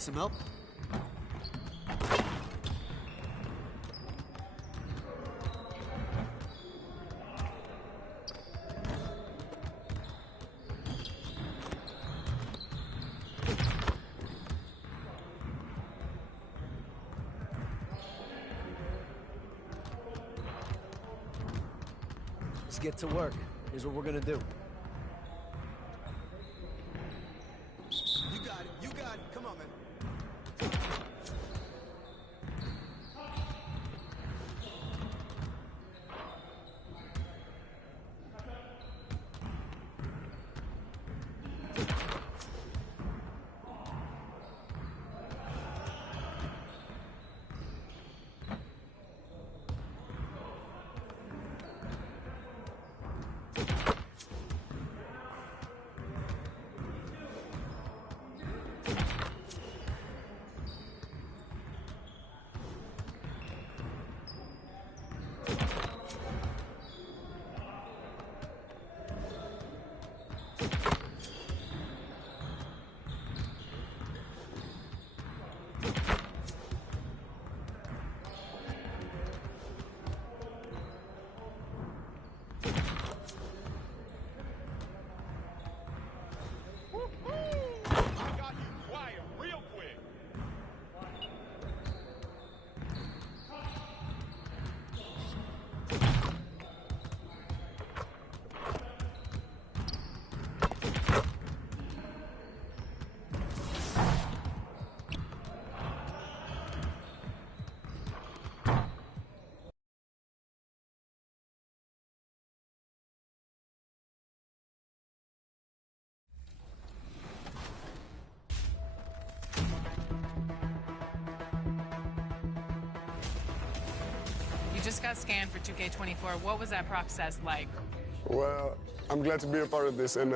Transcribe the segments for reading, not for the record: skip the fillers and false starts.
Some help? Let's get to work. Here's what we're gonna do. You got it. You got it. Come on, man. You just got scanned for 2K24. What was that process like? Well, I'm glad to be a part of this, and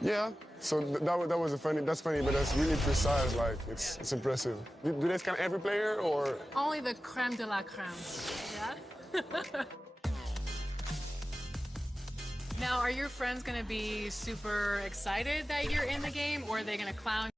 yeah. So that's funny, but that's really precise. Like it's impressive. Do they scan every player or? Only the creme de la creme. Yeah. Now, are your friends going to be super excited that you're in the game, or are they going to clown?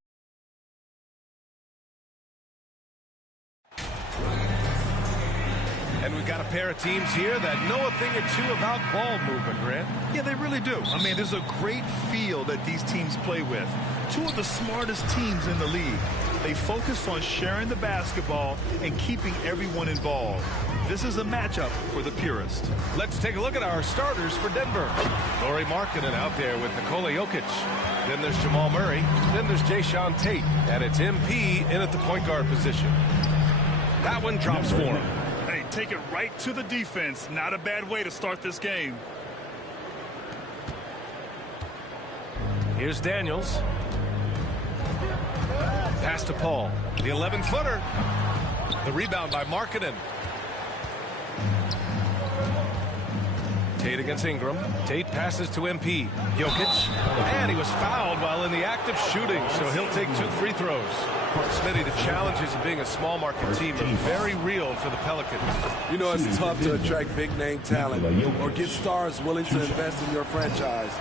And we've got a pair of teams here that know a thing or two about ball movement, Grant. Yeah, they really do. I mean, there's a great feel that these teams play with. Two of the smartest teams in the league. They focus on sharing the basketball and keeping everyone involved. This is a matchup for the purist. Let's take a look at our starters for Denver. Lauri Markkanen out there with Nikola Jokic. Then there's Jamal Murray. Then there's Jae'Sean Tate. And it's MP in at the point guard position. That one drops for him. Hey, take it right to the defense. Not a bad way to start this game. Here's Daniels. Pass to Paul. The 11-footer. The rebound by Markkanen. Tate against Ingram. Tate passes to MP. Jokic. And he was fouled while in the act of shooting, so he'll take 2 free throws. Smitty, the challenges of being a small market team are very real for the Pelicans. You know, it's tough to attract big-name talent or get stars willing to invest in your franchise.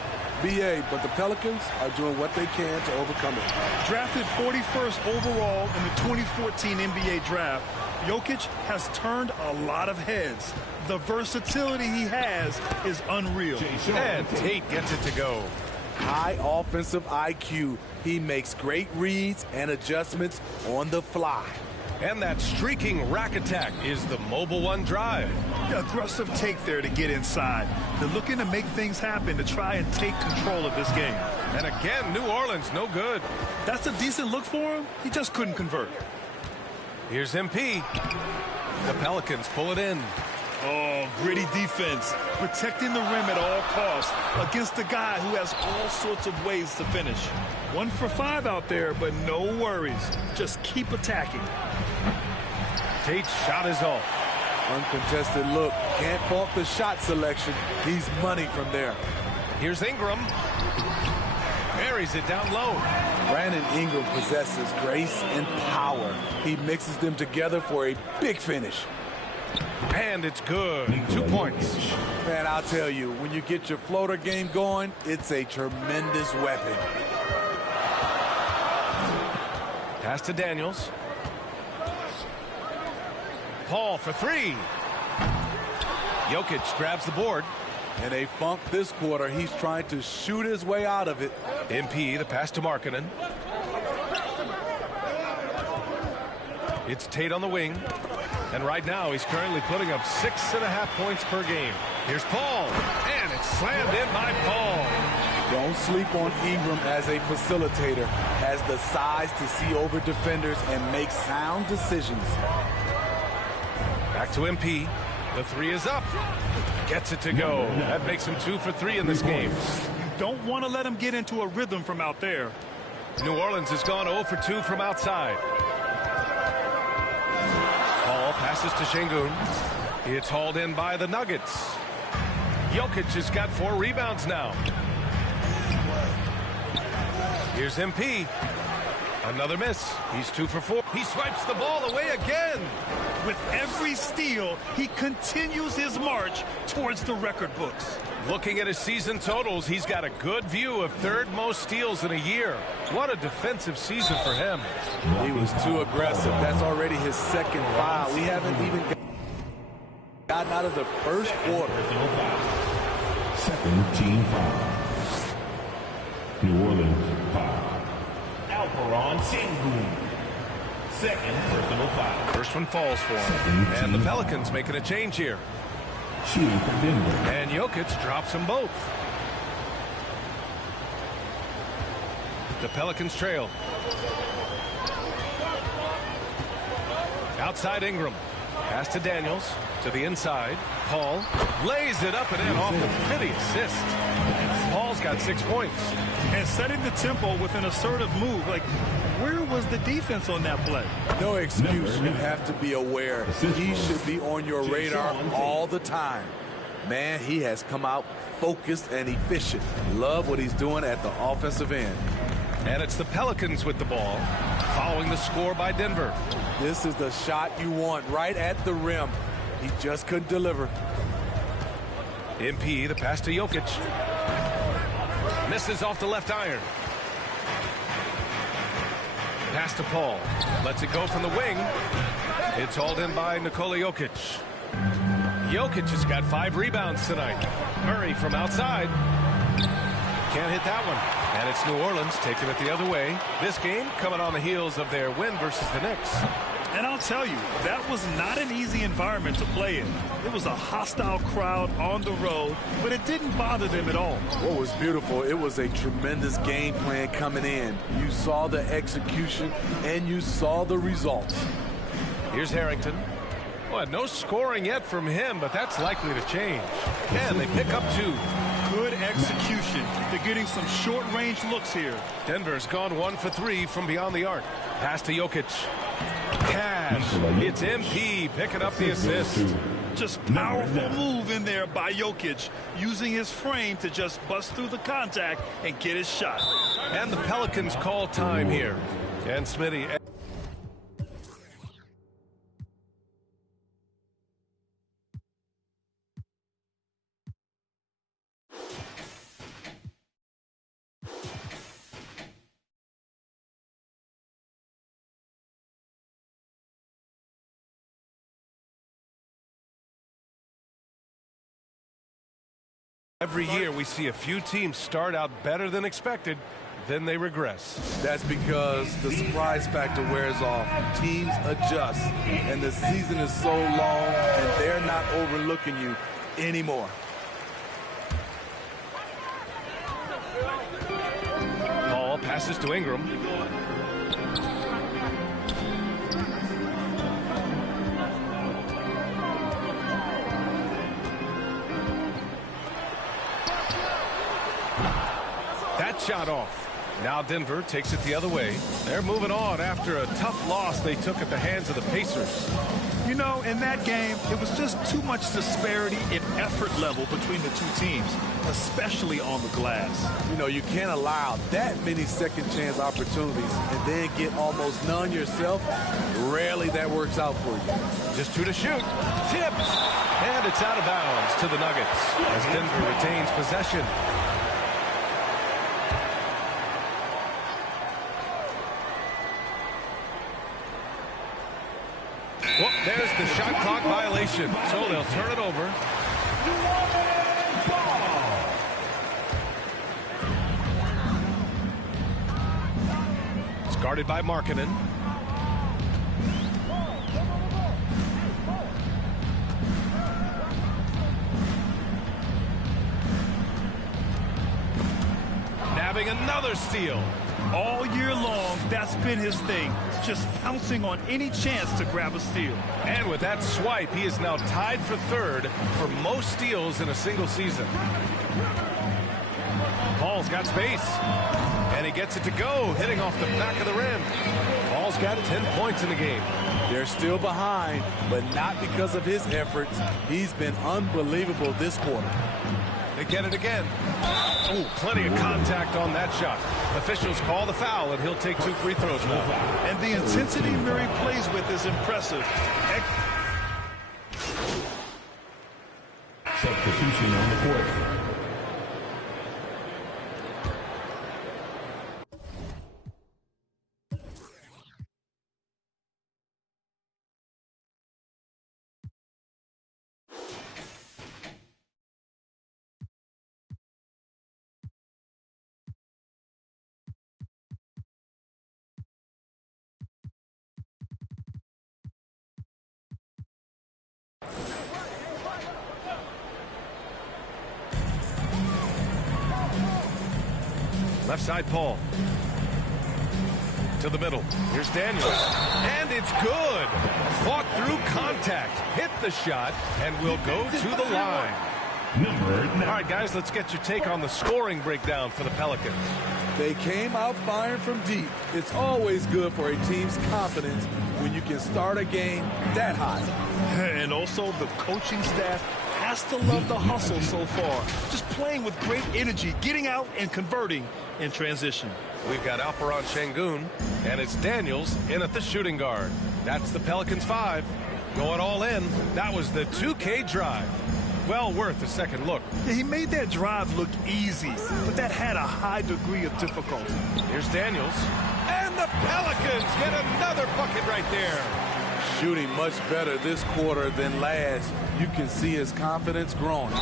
BA, but the Pelicans are doing what they can to overcome it. Drafted 41st overall in the 2014 NBA draft, Jokic has turned a lot of heads. The versatility he has is unreal. And Tate gets it to go. High offensive IQ. He makes great reads and adjustments on the fly. And that streaking rack attack is the mobile one drive. The aggressive take there to get inside. They're looking to make things happen to try and take control of this game. And again, New Orleans, no good. That's a decent look for him. He just couldn't convert. Here's MP. The Pelicans pull it in. Oh, gritty defense. Protecting the rim at all costs against a guy who has all sorts of ways to finish. 1 for 5 out there, but no worries. Just keep attacking. Tate's shot is off. Uncontested look. Can't fault the shot selection. He's money from there. Here's Ingram. Buries it down low. Brandon Ingram possesses grace and power. He mixes them together for a big finish. And it's good. 2 points. Man, I'll tell you, when you get your floater game going, it's a tremendous weapon. Pass to Daniels. Paul for three. Jokic grabs the board. And they funk this quarter. He's trying to shoot his way out of it. MP, the pass to Markkanen. It's Tate on the wing. And right now he's currently putting up 6.5 points per game. Here's Paul. And it's slammed in by Paul. Don't sleep on Ingram as a facilitator. Has the size to see over defenders and make sound decisions. Back to MP. The three is up. Gets it to go. That makes him 2 for 3 in this game. You don't want to let him get into a rhythm from out there. New Orleans has gone 0 for 2 from outside. Paul passes to Şengün. It's hauled in by the Nuggets. Jokic has got 4 rebounds now. Here's MP. Another miss. He's 2 for 4. He swipes the ball away again. With every steal, he continues his march towards the record books. Looking at his season totals, he's got a good view of third most steals in a year. What a defensive season for him. He was too aggressive. That's already his second foul. We haven't even gotten out of the first quarter. Second team foul. New Orleans foul. Alperon Sengun. Second personal foul. First one falls for him. And the Pelicans making a change here. Shooting for Denver. And Jokic drops them both. The Pelicans trail. Outside Ingram. Pass to Daniels. To the inside. Paul lays it up and in off the pretty assist. Paul's got 6 points. And setting the tempo with an assertive move. Like, where was the defense on that play? No excuse. You have to be aware. He should be on your radar all the time. Man, he has come out focused and efficient. Love what he's doing at the offensive end. And it's the Pelicans with the ball, following the score by Denver. This is the shot you want right at the rim. He just couldn't deliver. MP, the pass to Jokic. Misses off the left iron. Pass to Paul. Lets it go from the wing. It's hauled in by Nikola Jokic. Jokic has got 5 rebounds tonight. Murray from outside. Can't hit that one. And it's New Orleans taking it the other way. This game coming on the heels of their win versus the Knicks. And I'll tell you, that was not an easy environment to play in. It was a hostile crowd on the road, but it didn't bother them at all. What was beautiful, it was a tremendous game plan coming in. You saw the execution, and you saw the results. Here's Harrington. Well, no scoring yet from him, but that's likely to change. And they pick up 2. Good execution. They're getting some short-range looks here. Denver's gone 1 for 3 from beyond the arc. Pass to Jokic. Cash. It's MP picking up the assist. Just powerful move in there by Jokic, using his frame to just bust through the contact and get his shot. And the Pelicans call time here. And Smitty. Every year we see a few teams start out better than expected, then they regress. That's because the surprise factor wears off. Teams adjust, and the season is so long, and they're not overlooking you anymore. Paul passes to Ingram. That shot off. Now Denver takes it the other way. They're moving on after a tough loss they took at the hands of the Pacers. You know, in that game, it was just too much disparity in effort level between the two teams, especially on the glass. You know, you can't allow that many second chance opportunities and then get almost none yourself. Rarely that works out for you. Just 2 to shoot. Tipped. And it's out of bounds to the Nuggets as Denver retains possession. Well, there's the shot clock violation, so they'll turn it over. It's guarded by Markkanen. Nabbing another steal. All year long, that's been his thing. Just pouncing on any chance to grab a steal. And with that swipe, he is now tied for third for most steals in a single season. Paul's got space. And he gets it to go, hitting off the back of the rim. Paul's got 10 points in the game. They're still behind, but not because of his efforts. He's been unbelievable this quarter. They get it again. Oh, plenty of contact on that shot. Officials call the foul, and he'll take 2 free throws now. And the intensity Murray plays with is impressive. Substitution on the court. Left side, Paul. To the middle. Here's Daniels. And it's good. Fought through contact. Hit the shot. And will go to the line. All right, guys, let's get your take on the scoring breakdown for the Pelicans. They came out firing from deep. It's always good for a team's confidence when you can start a game that high. And also the coaching staff has to love the hustle so far. Just playing with great energy, getting out and converting in transition. We've got Alperon Şengün, and it's Daniels in at the shooting guard. That's the Pelicans 5. Going all in. That was the 2K drive. Well worth a second look. He made that drive look easy, but that had a high degree of difficulty. Here's Daniels. And the Pelicans get another bucket right there. Shooting much better this quarter than last. You can see his confidence growing.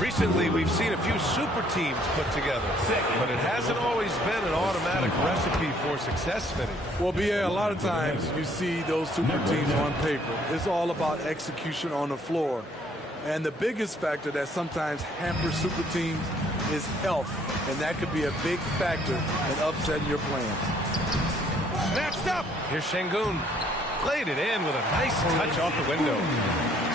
Recently, we've seen a few super teams put together, but it hasn't always been an automatic recipe for success, Smitty. Well, BA, a lot of times you see those super teams on paper. It's all about execution on the floor. And the biggest factor that sometimes hampers super teams is health, and that could be a big factor in upsetting your plans. Snatched up. Here's Şengün. Laid it in with a nice touch off the window.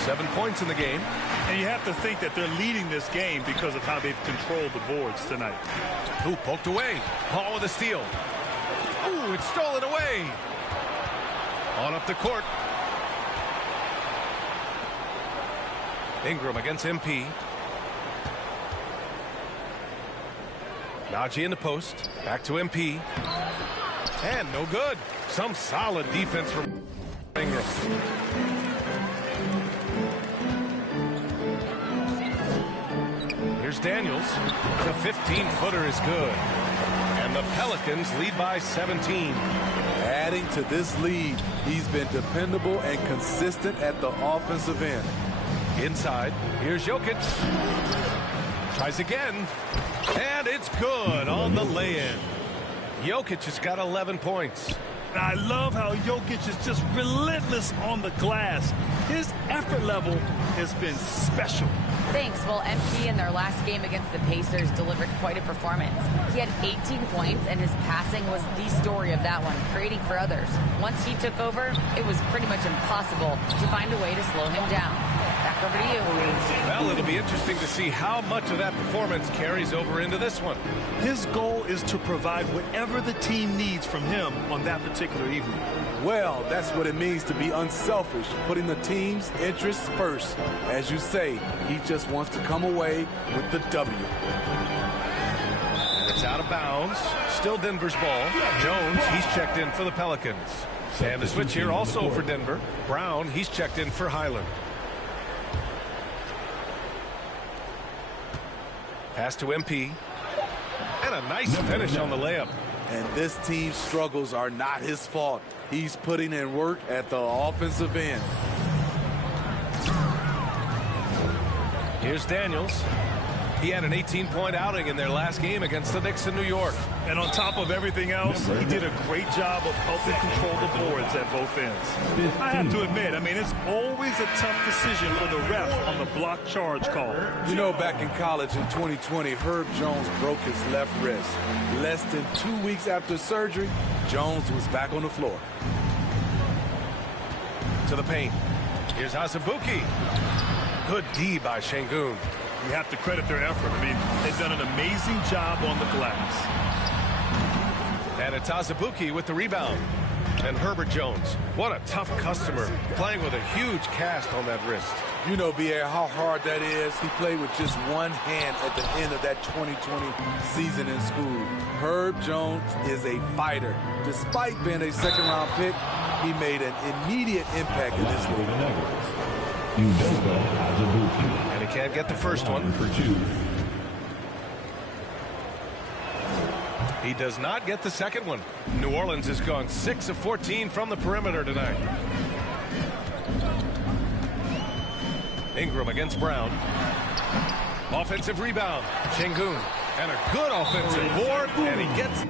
7 points in the game. And you have to think that they're leading this game because of how they've controlled the boards tonight. Ooh, poked away. Paul with a steal. Ooh, it's stolen away. On up the court. Ingram against MP. Najee in the post. Back to MP. And no good. Some solid defense from Ingram. Here's Daniels. The 15-footer is good. And the Pelicans lead by 17. Adding to this lead, he's been dependable and consistent at the offensive end. Inside, here's Jokic. Tries again. And it's good on the lay-in. Jokic has got 11 points. I love how Jokic is just relentless on the glass. His effort level has been special. Thanks. Well, MP in their last game against the Pacers delivered quite a performance. He had 18 points, and his passing was the story of that one, creating for others. Once he took over, it was pretty much impossible to find a way to slow him down. Back over to you. Well, it'll be interesting to see how much of that performance carries over into this one. His goal is to provide whatever the team needs from him on that particular evening. Well, that's what it means to be unselfish, putting the team's interests first. As you say, he just wants to come away with the W. It's out of bounds. Still Denver's ball. Jones, he's checked in for the Pelicans. And the switch here also for Denver. Brown, he's checked in for Highland. Pass to MP. And a nice finish on the layup. And this team's struggles are not his fault. He's putting in work at the offensive end. Here's Daniels. He had an 18-point outing in their last game against the Knicks in New York. And on top of everything else, he did a great job of helping control the boards at both ends. I have to admit, I mean, it's always a tough decision for the ref on the block charge call. You know, back in college in 2020, Herb Jones broke his left wrist. Less than 2 weeks after surgery, Jones was back on the floor. To the paint. Here's Azubuike. Good D by Şengün. You have to credit their effort. I mean, they've done an amazing job on the glass. And it's Azubuike with the rebound. And Herbert Jones. What a tough customer, playing with a huge cast on that wrist. You know, B.A., how hard that is. He played with just one hand at the end of that 2020 season in school. Herb Jones is a fighter. Despite being a second-round pick, he made an immediate impact in this league. And he can't get the first one. He does not get the second one. New Orleans has gone 6 of 14 from the perimeter tonight. Ingram against Brown. Offensive rebound. Şengün. And a good offensive board. And he gets...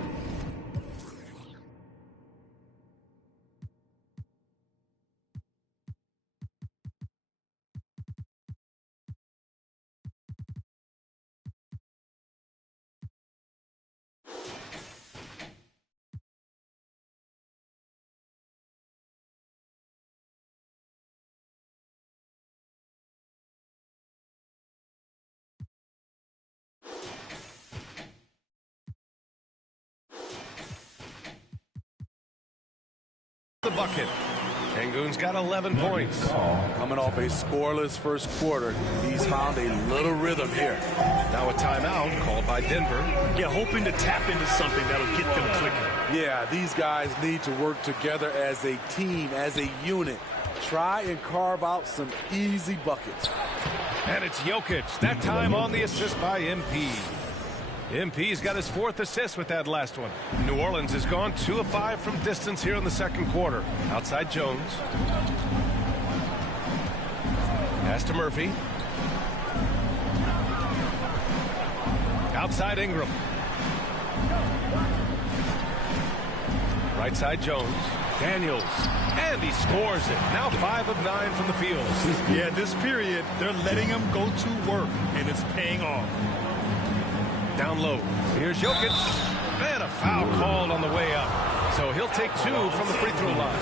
the bucket. Şengün's got 11 points. Coming off a scoreless first quarter, he's found a little rhythm here. Now a timeout called by Denver. Yeah, hoping to tap into something that'll get them clicking. Yeah, these guys need to work together as a team, as a unit. Try and carve out some easy buckets. And it's Jokic, that time on the assist by MP. MP's got his 4th assist with that last one. New Orleans has gone 2 of 5 from distance here in the second quarter. Outside Jones. Pass to Murphy. Outside Ingram. Right side Jones. Daniels. And he scores it. Now 5 of 9 from the field. Yeah, this period, they're letting him go to work, and it's paying off. Down low. Here's Jokic. And a foul called on the way up. So he'll take 2 from the free throw line.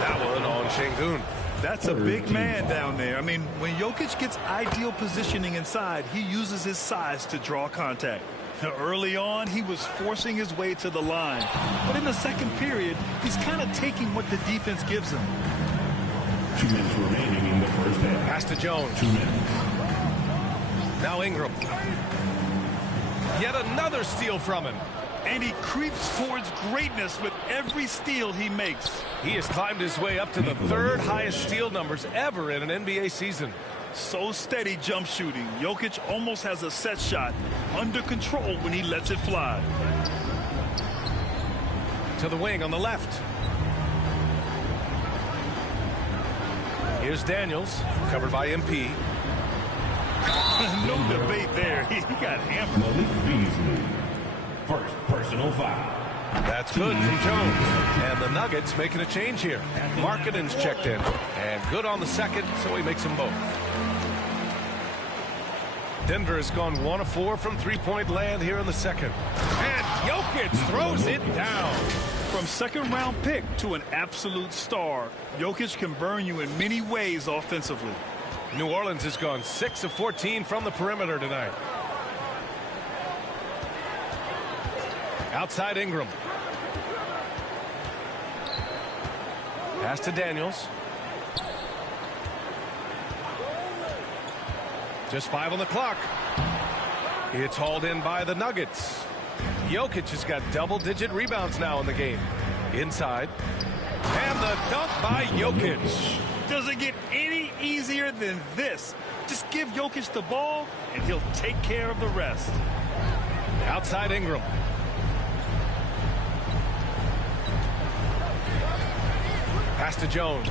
That one on Şengün. That's a big man down there. I mean, when Jokic gets ideal positioning inside, he uses his size to draw contact. Early on, he was forcing his way to the line. But in the second period, he's kind of taking what the defense gives him. 2 minutes remaining in the first half. Pass to Jones. 2 minutes. Now Ingram. Yet another steal from him. And he creeps towards greatness with every steal he makes. He has climbed his way up to the 3rd highest steal numbers ever in an NBA season. So steady jump shooting. Jokic almost has a set shot under control when he lets it fly. To the wing on the left. Here's Daniels, covered by MP. No debate there. He got hammered. Malik Beasley. First personal foul. That's good from Jones. And the Nuggets making a change here. Markkanen's checked in. And good on the second, so he makes them both. Denver has gone 1 of 4 from three-point land here in the second. And Jokic throws it down. From second-round pick to an absolute star, Jokic can burn you in many ways offensively. New Orleans has gone 6 of 14 from the perimeter tonight. Outside Ingram. Pass to Daniels. Just 5 on the clock. It's hauled in by the Nuggets. Jokic has got double-digit rebounds now in the game. Inside. And the dunk by Jokic. Doesn't get any easier than this. Just give Jokic the ball, and he'll take care of the rest. Outside Ingram. Pass to Jones.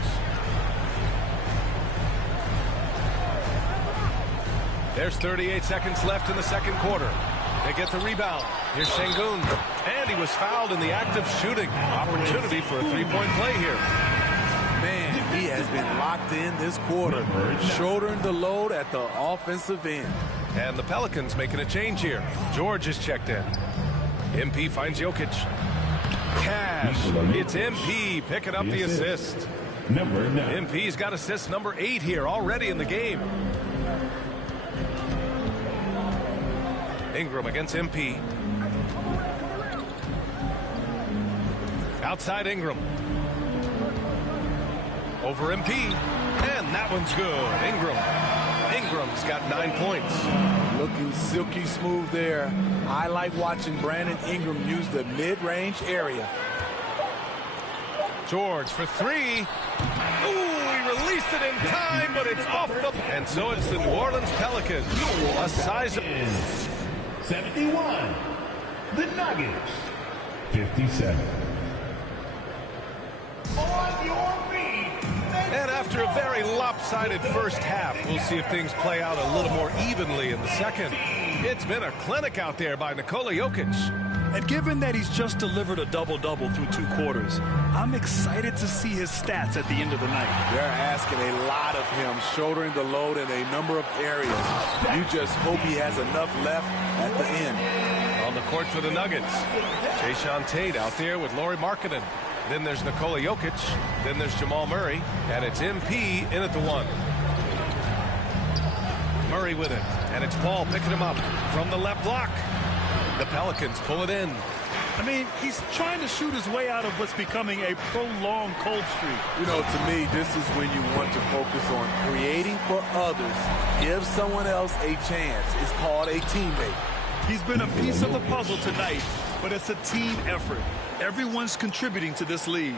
There's 38 seconds left in the second quarter. They get the rebound. Here's Şengün. And he was fouled in the act of shooting. Opportunity for a three-point play here. Man, he has been locked in this quarter, shouldering the load at the offensive end. And the Pelicans making a change here. George is checked in. MP finds Jokic. Cash. It's MP picking up the assist. MP's got assist number 8 here already in the game. Ingram against MP. Outside Ingram. Over MP. And that one's good. Ingram's got 9 points. Looking silky smooth there. I like watching Brandon Ingram use the mid-range area. George for 3. Ooh, he released it in time, but it's off the... And so it's the New Orleans Pelicans. A sizable... 71. The Nuggets. 57. On your feet. And after a very lopsided first half, we'll see if things play out a little more evenly in the second. It's been a clinic out there by Nikola Jokic. And given that he's just delivered a double-double through 2 quarters, I'm excited to see his stats at the end of the night. They're asking a lot of him, shouldering the load in a number of areas. You just hope he has enough left at the end. On the court for the Nuggets, Jason Tate out there with Lauri Markkanen. Then there's Nikola Jokic. Then there's Jamal Murray. And it's MP in at the 1. Murray with it. And it's Paul picking him up from the left block. The Pelicans pull it in. I mean, he's trying to shoot his way out of what's becoming a prolonged cold streak. You know, to me, this is when you want to focus on creating for others. Give someone else a chance. It's called a teammate. He's been a piece of the puzzle tonight, but it's a team effort. Everyone's contributing to this lead.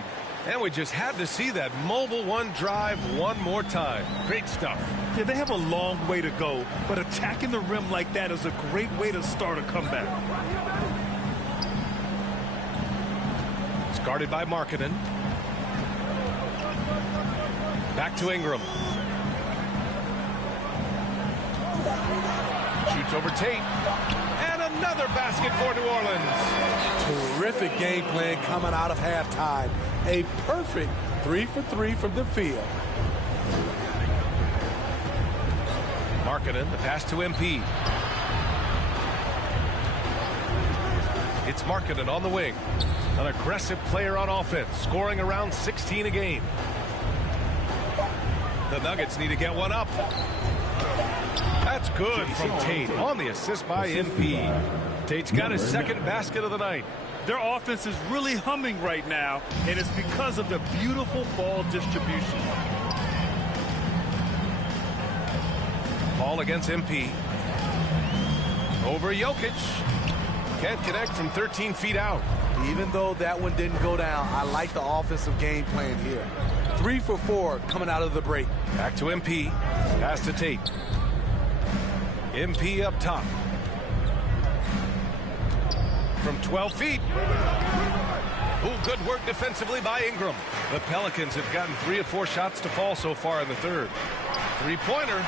And we just had to see that mobile one drive one more time. Great stuff. Yeah, they have a long way to go, but attacking the rim like that is a great way to start a comeback. It's guarded by Markkanen. Back to Ingram. Shoots over Tate. And another basket for New Orleans. Terrific game plan coming out of halftime. A perfect 3 for 3 from the field. Markkanen, the pass to MP. It's Markkanen on the wing. An aggressive player on offense, scoring around 16 a game. The Nuggets need to get one up. That's good from Tate on the assist by MP. Tate's got his second basket of the night. Their offense is really humming right now, and it's because of the beautiful ball distribution. Ball against MP. Over Jokic. Can't connect from 13 feet out. Even though that one didn't go down, I like the offensive game plan here. 3 for 4 coming out of the break. Back to MP. Pass to Tate. MP up top. From 12 feet. Ooh, good work defensively by Ingram. The Pelicans have gotten 3 of 4 shots to fall so far in the third. Three-pointer.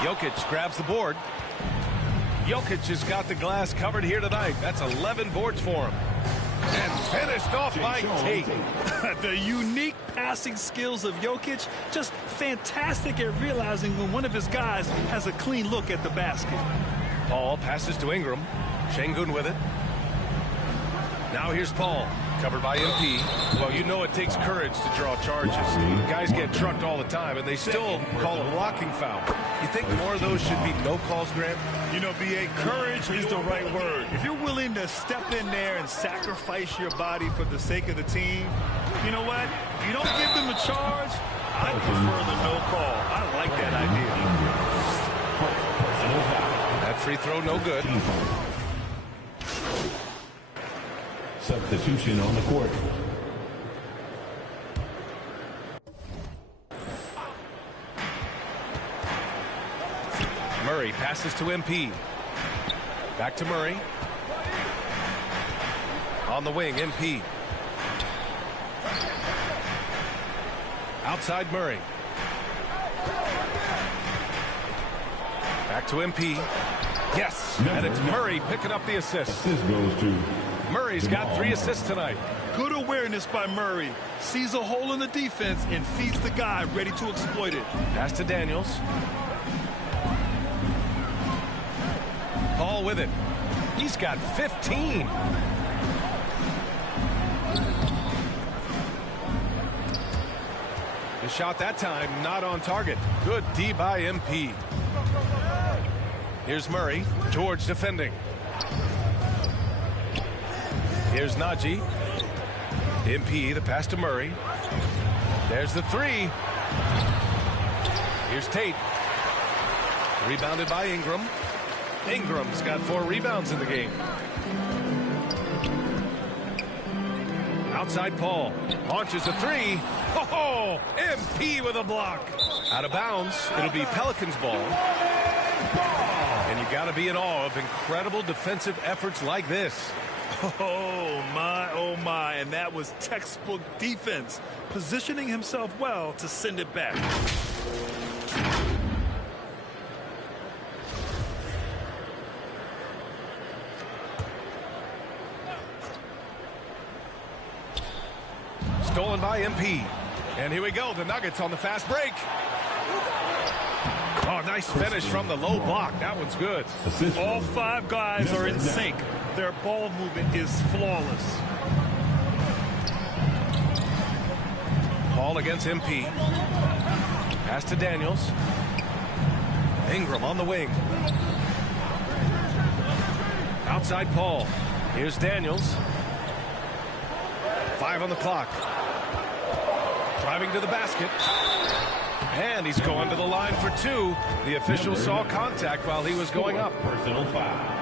Jokic grabs the board. Jokic has got the glass covered here tonight. That's 11 boards for him. And finished off by Tate. The unique passing skills of Jokic, just fantastic at realizing when one of his guys has a clean look at the basket. Paul passes to Ingram. Şengün with it. Now here's Paul, covered by MP. Well, you know it takes courage to draw charges. Guys get trucked all the time, and they still call a blocking foul. You think more of those should be no calls, Grant? You know, B.A., courage is the right word. If you're willing to step in there and sacrifice your body for the sake of the team, you know what? You don't give them a charge. I prefer the no call. I like that idea. That free throw no good. Substitution on the court. Murray passes to MP. Back to Murray. On the wing, MP. Outside Murray. Back to MP. Yes, and it's Murray picking up the assist. Assist goes to Murray's got 3 assists tonight. Good awareness by Murray. Sees a hole in the defense and feeds the guy ready to exploit it. Pass to Daniels. Paul with it. He's got 15. The shot that time not on target. Good D by MP. Here's Murray. George defending. Here's Najee. MP, the pass to Murray. There's the 3. Here's Tate. Rebounded by Ingram. Ingram's got 4 rebounds in the game. Outside Paul. Launches a 3. Oh, MP with a block. Out of bounds. It'll be Pelicans ball. And you got to be in awe of incredible defensive efforts like this. Oh my, and that was textbook defense, positioning himself well to send it back. Stolen by MP. And here we go, the Nuggets on the fast break. Oh, nice finish from the low block. That one's good. All 5 guys are in sync. Their ball movement is flawless. Paul against MP. Pass to Daniels. Ingram on the wing. Outside Paul. Here's Daniels. 5 on the clock. Driving to the basket. And he's going to the line for 2. The official saw contact while he was going up. personal foul.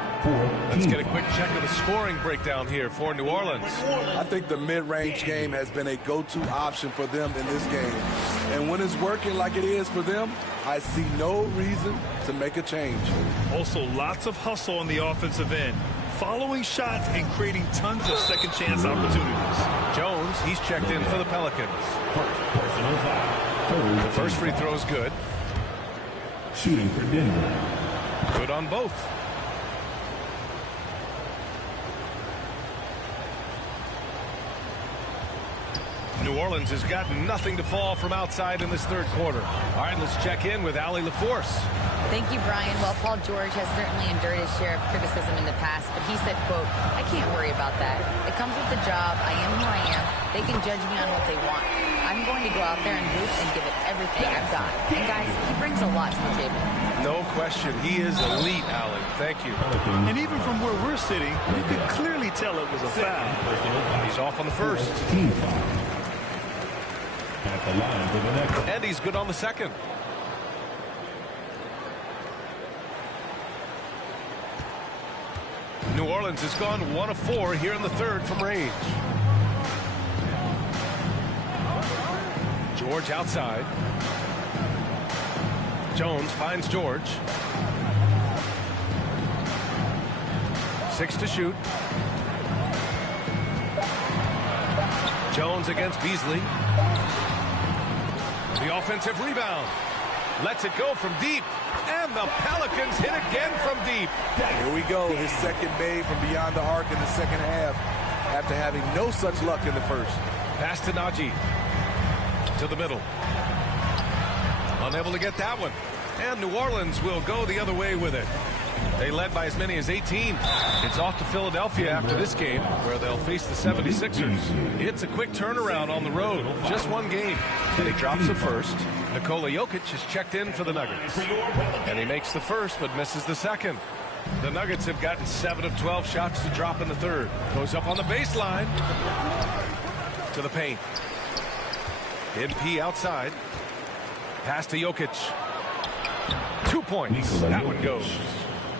Let's get a quick check of the scoring breakdown here for New Orleans. I think the mid-range game has been a go-to option for them in this game. And when it's working like it is for them, I see no reason to make a change. Also, lots of hustle on the offensive end. Following shots and creating tons of second chance opportunities. Jones, he's checked in for the Pelicans. Personal foul. The first free throw is good. Shooting for Denver. Good on both. New Orleans has got nothing to fall from outside in this third quarter. All right, let's check in with Allie LaForce. Thank you, Brian. Well, Paul George has certainly endured his share of criticism in the past, but he said, quote, "I can't worry about that. It comes with the job. I am who I am. They can judge me on what they want. I'm going to go out there and hoop and give it everything I've got." And guys, he brings a lot to the table. No question. He is elite, Allie. Thank you. And even from where we're sitting, you could clearly tell it was a foul. He's off on the first. Team foul. At the line for the next. And he's good on the second. New Orleans has gone 1 of 4 here in the third from range. George outside. Jones finds George. 6 to shoot. Jones against Beasley. The offensive rebound. Lets it go from deep. And the Pelicans hit again from deep. Here we go. His second made from beyond the arc in the second half after having no such luck in the first. Pass to Najee. To the middle. Unable to get that one. And New Orleans will go the other way with it. They led by as many as 18. It's off to Philadelphia after this game, where they'll face the 76ers. It's a quick turnaround on the road. Just one game. And he drops the first. Nikola Jokic has checked in for the Nuggets. And he makes the first, but misses the second. The Nuggets have gotten 7 of 12 shots to drop in the third. Goes up on the baseline. To the paint. MP outside. Pass to Jokic. 2 points. That one goes.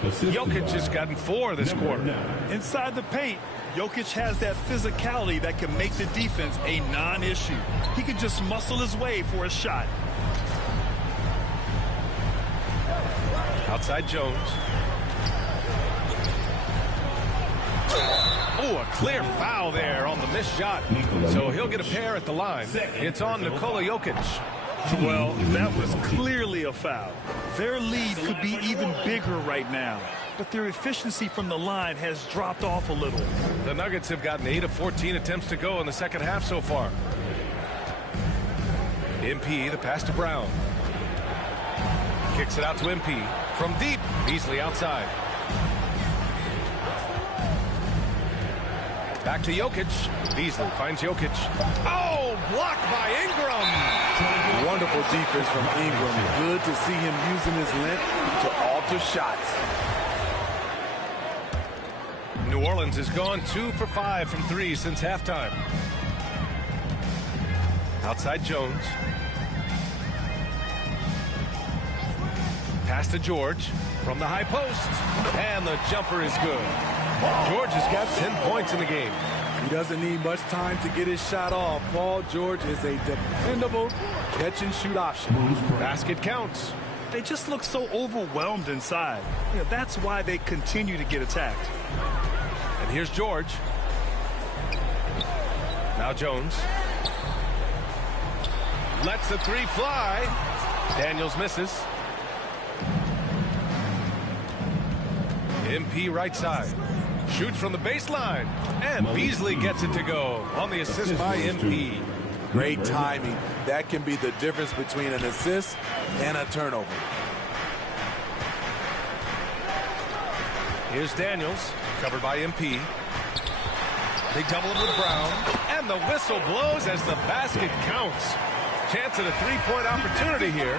Jokic has gotten 4 this quarter. Inside the paint, Jokic has that physicality that can make the defense a non-issue. He can just muscle his way for a shot. Outside Jones. Oh, a clear foul there on the missed shot. So he'll get a pair at the line. It's on Nikola Jokic. Well, that was clearly a foul. Their lead could be even bigger right now, but their efficiency from the line has dropped off a little. The Nuggets have gotten 8 of 14 attempts to go in the second half so far. MP, the pass to Brown. Kicks it out to MP. From deep, Beasley outside. Back to Jokic. Beasley finds Jokic. Oh, blocked by Ingram. Wonderful defense from Ingram. Good to see him using his length to alter shots. New Orleans has gone 2 for 5 from 3 since halftime. Outside Jones. Pass to George from the high post. And the jumper is good. George has got 10 points in the game. He doesn't need much time to get his shot off. Paul George is a dependable catch-and-shoot option. Basket counts. They just look so overwhelmed inside. That's why they continue to get attacked. And here's George. Now Jones. Lets the three fly. Daniels misses. MP right side. Shoots from the baseline. And Beasley gets it to go on the assist by MP. Great timing. That can be the difference between an assist and a turnover. Here's Daniels, covered by MP. They double it with Brown. And the whistle blows as the basket counts. Chance at a three-point opportunity here.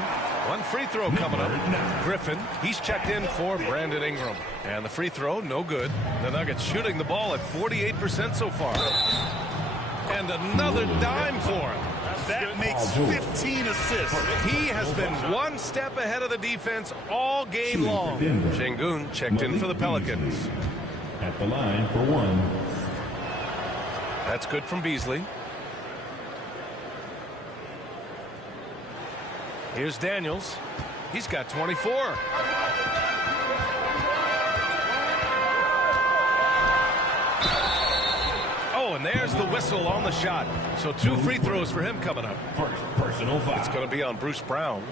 One free throw coming up. Griffin, he's checked in for Brandon Ingram. And the free throw, no good. The Nuggets shooting the ball at 48% so far. And another dime for him. That makes 15 assists. He has been one step ahead of the defense all game long. Şengün checked in for the Pelicans. At the line for one. That's good from Beasley. Here's Daniels. He's got 24. Oh, and there's the whistle on the shot. So 2 free throws for him coming up. First personal foul. It's going to be on Bruce Brown.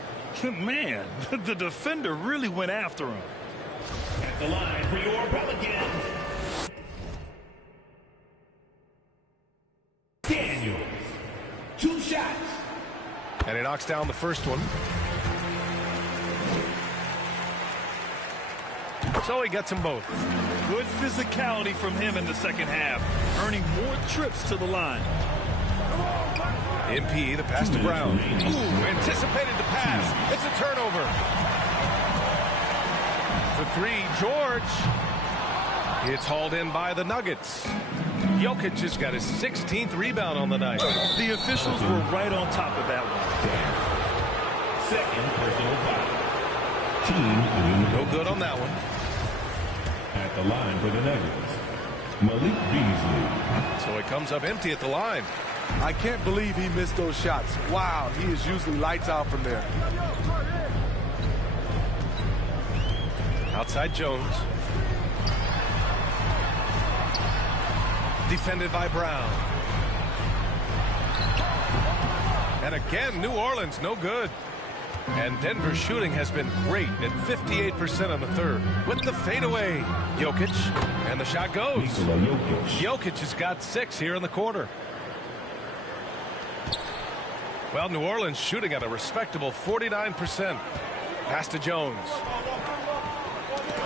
Man, the defender really went after him. At the line for your Pelicans. Daniels. 2 shots. And he knocks down the first one. So he gets them both. Good physicality from him in the second half, earning more trips to the line. MP, the pass to Brown. Ooh, anticipated the pass. It's a turnover. For 3, George. It's hauled in by the Nuggets. Jokic has got his 16th rebound on the night. The officials were right on top of that one. Second personal foul. Team no good on that one. At the line for the Nuggets, Malik Beasley. So he comes up empty at the line. I can't believe he missed those shots. Wow, he is usually lights out from there. Outside Jones. Defended by Brown. And again, New Orleans, no good. And Denver's shooting has been great at 58% on the third. With the fadeaway, Jokic, and the shot goes. Jokic has got 6 here in the quarter. Well, New Orleans shooting at a respectable 49%. Pass to Jones.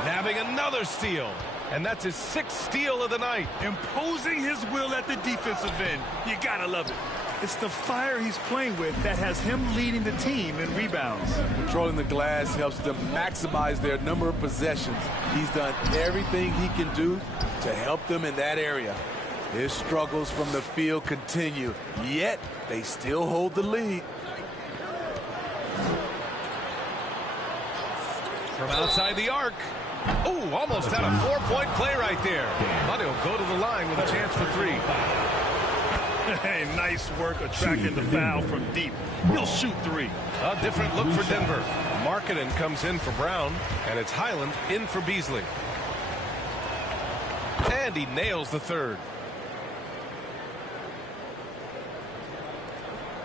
Nabbing another steal. And that's his 6th steal of the night. Imposing his will at the defensive end. You gotta love it. It's the fire he's playing with that has him leading the team in rebounds. Controlling the glass helps them maximize their number of possessions. He's done everything he can do to help them in that area. His struggles from the field continue, yet they still hold the lead. From outside the arc. Oh, almost had a 4-point play right there. But he'll go to the line with a chance for 3. Hey, nice work attracting the foul from deep. He'll shoot 3. A different look for Denver. Markkanen comes in for Brown, and it's Highland in for Beasley. And he nails the third.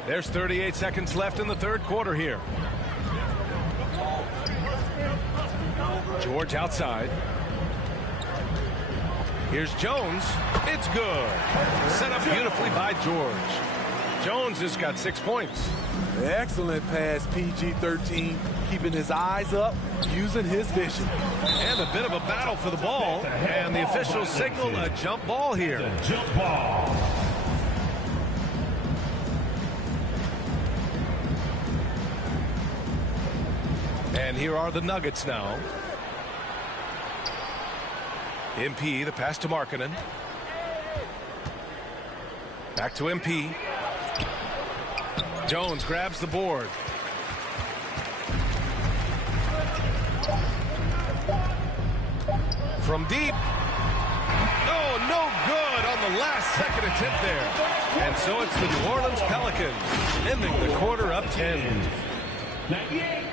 There's 38 seconds left in the third quarter here. George outside. Here's Jones. It's good. Set up beautifully by George. Jones has got 6 points. Excellent pass, PG-13, keeping his eyes up, using his vision. And a bit of a battle for the ball. And the officials signal a jump ball here. The jump ball. And here are the Nuggets now. MP, the pass to Markkanen. Back to MP. Jones grabs the board. From deep. Oh, no good on the last second attempt there. And so it's the New Orleans Pelicans ending the quarter up 10. 98,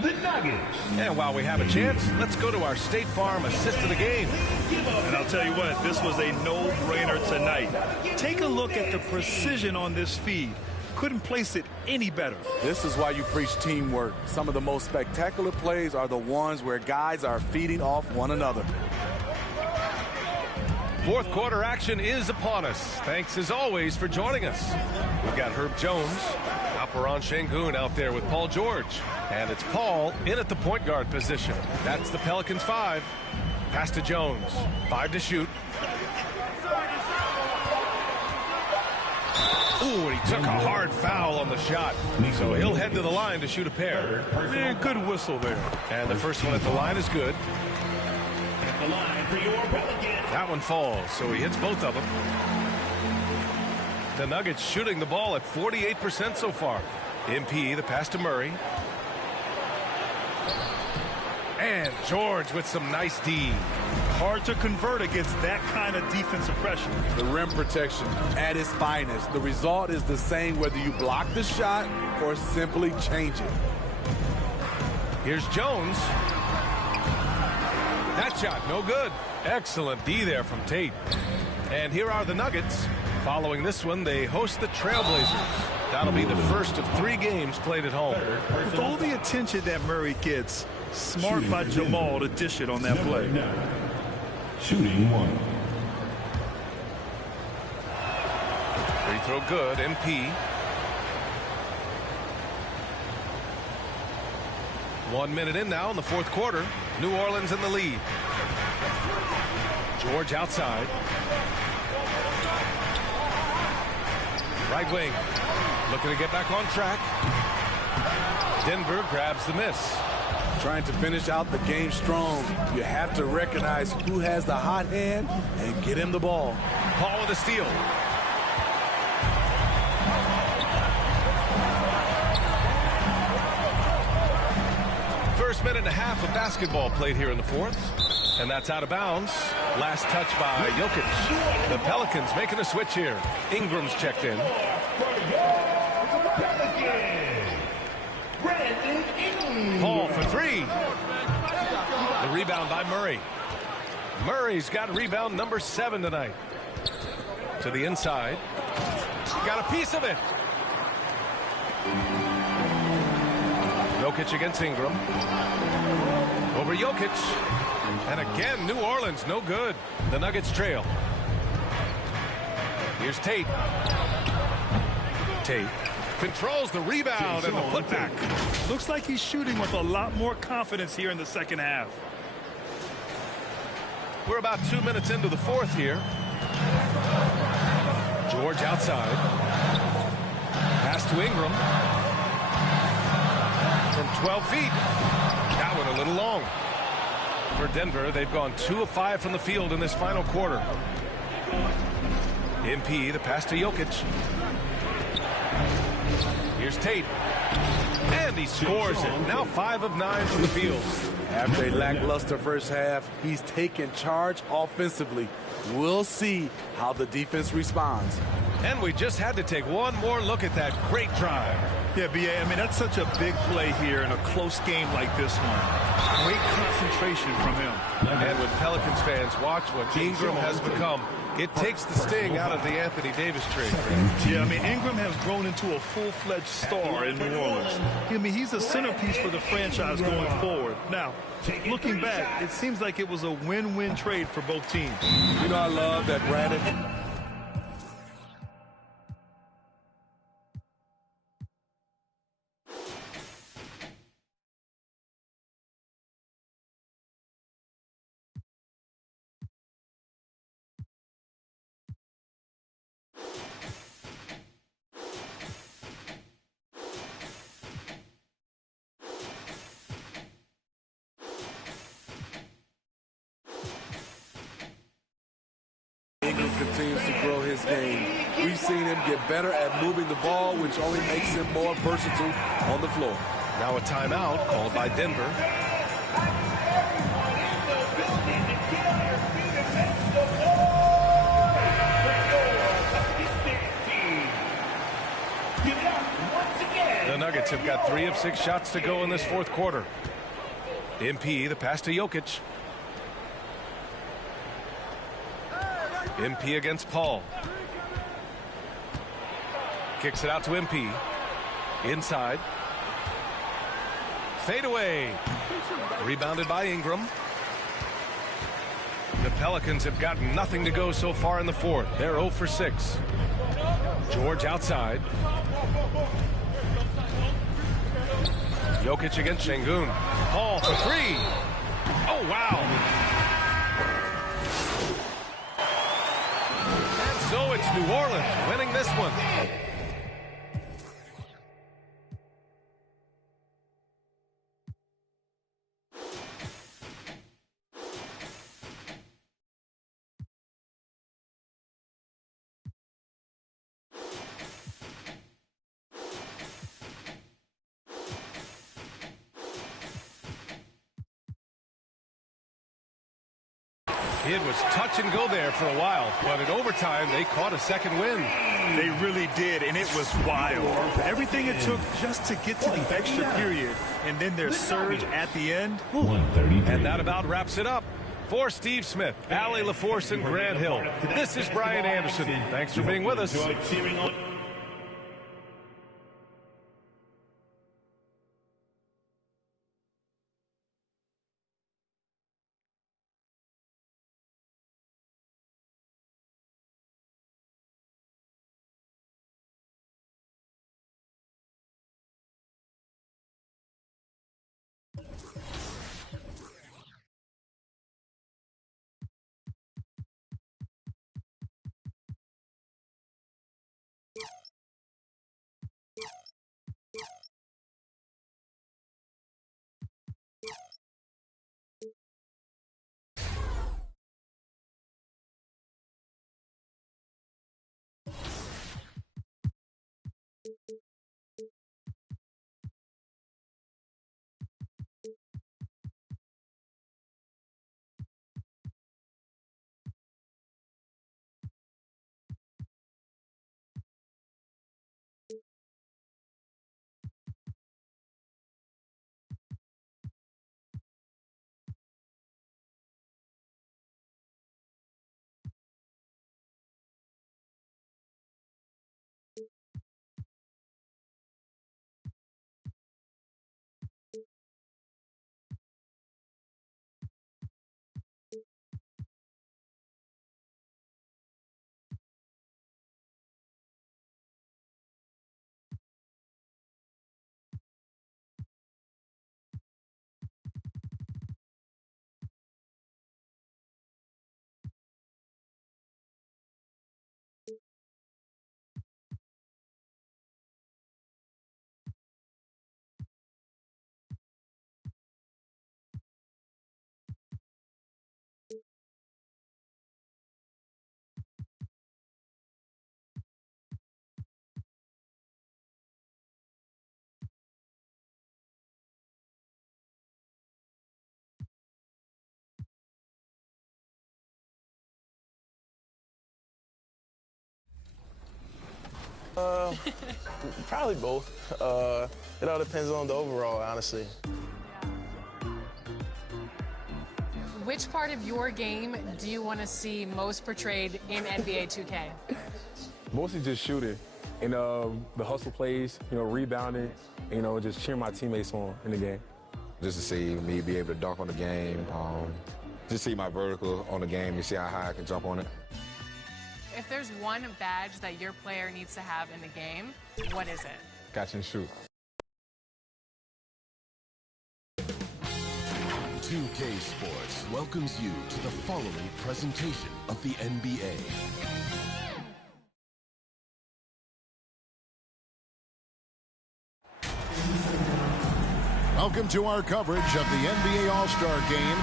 the Nuggets. And while we have a chance, let's go to our State Farm assist of the game. And I'll tell you what, this was a no-brainer tonight. Take a look at the precision on this feed. Couldn't place it any better. This is why you preach teamwork. Some of the most spectacular plays are the ones where guys are feeding off one another. Fourth quarter action is upon us. Thanks as always for joining us. We've got Herb Jones, Alperon Şengün out there with Paul George. And it's Paul in at the point guard position. That's the Pelicans 5. Pass to Jones. 5 to shoot. Ooh, and he took a hard foul on the shot. So he'll head to the line to shoot a pair. Man, good whistle there. And the first one at the line is good. At the line for your Pelicans. That one falls, so he hits both of them. The Nuggets shooting the ball at 48% so far. MP, the pass to Murray. And George with some nice D. Hard to convert against that kind of defensive pressure. The rim protection at its finest. The result is the same whether you block the shot or simply change it. Here's Jones. That shot, no good. Excellent D there from Tate. And here are the Nuggets. Following this one, they host the Trailblazers. That'll be the first of 3 games played at home. With all the attention that Murray gets, smart by Jamal to dish it on that play. Shooting 1. Free throw good, MP. 1 minute in now in the fourth quarter. New Orleans in the lead. George outside. Right wing. Looking to get back on track. Denver grabs the miss. Trying to finish out the game strong. You have to recognize who has the hot hand and get him the ball. Paul with a steal. First minute and a half of basketball played here in the fourth. And that's out of bounds. Last touch by Jokic. The Pelicans making a switch here. Ingram's checked in. Paul for 3. The rebound by Murray. Murray's got rebound number 7 tonight. To the inside. Got a piece of it. Jokic against Ingram. Over Jokic. And again, New Orleans, no good. The Nuggets trail. Here's Tate. Tate controls the rebound and the putback. Looks like he's shooting with a lot more confidence here in the second half. We're about 2 minutes into the fourth here. George outside. Pass to Ingram. From 12 feet. That one a little long. For Denver, they've gone 2 of 5 from the field in this final quarter. MP, the pass to Jokic. Here's Tate. And he scores it. Now 5 of 9 from the field. After a lackluster first half, he's taken charge offensively. We'll see how the defense responds. And we just had to take one more look at that great drive. Yeah, B.A., I mean, that's such a big play here in a close game like this one. Great concentration from him. And when Pelicans fans watch what Ingram has become, it takes the sting out of the Anthony Davis trade. Yeah, I mean, Ingram has grown into a full-fledged star in New Orleans. I mean, he's a centerpiece for the franchise going forward. Now, looking back, it seems like it was a win-win trade for both teams. You know, I love that Brandon. Ingram continues to grow his game. We've seen him get better at moving the ball, which only makes him more versatile on the floor. Now a timeout called by Denver. The Nuggets have got 3 of 6 shots to go in this fourth quarter. MP, the pass to Jokic. MP against Paul. Kicks it out to MP. Inside. Fade away. Rebounded by Ingram. The Pelicans have got nothing to go so far in the fourth. They're 0 for 6. George outside. Jokic against Şengün. Paul for 3. Oh, wow. And so it's New Orleans winning this one. It was touch and go there for a while, but in overtime, they caught a second win. They really did, and it was wild. Everything it took just to get to the extra period, and then their surge at the end. 133. And that about wraps it up. For Steve Smith, Allie LaForce, and Grant Hill, this is Brian Anderson. Thanks for being with us. Probably both. It all depends on the overall, honestly. Which part of your game do you want to see most portrayed in NBA 2K? Mostly just shooting and the hustle plays, rebounding, just cheering my teammates on in the game. Just to see me be able to dunk on the game, just see my vertical on the game and see how high I can jump on it. If there's one badge that your player needs to have in the game, what is it? Catch and shoot. 2K Sports welcomes you to the following presentation of the NBA. Welcome to our coverage of the NBA All-Star Game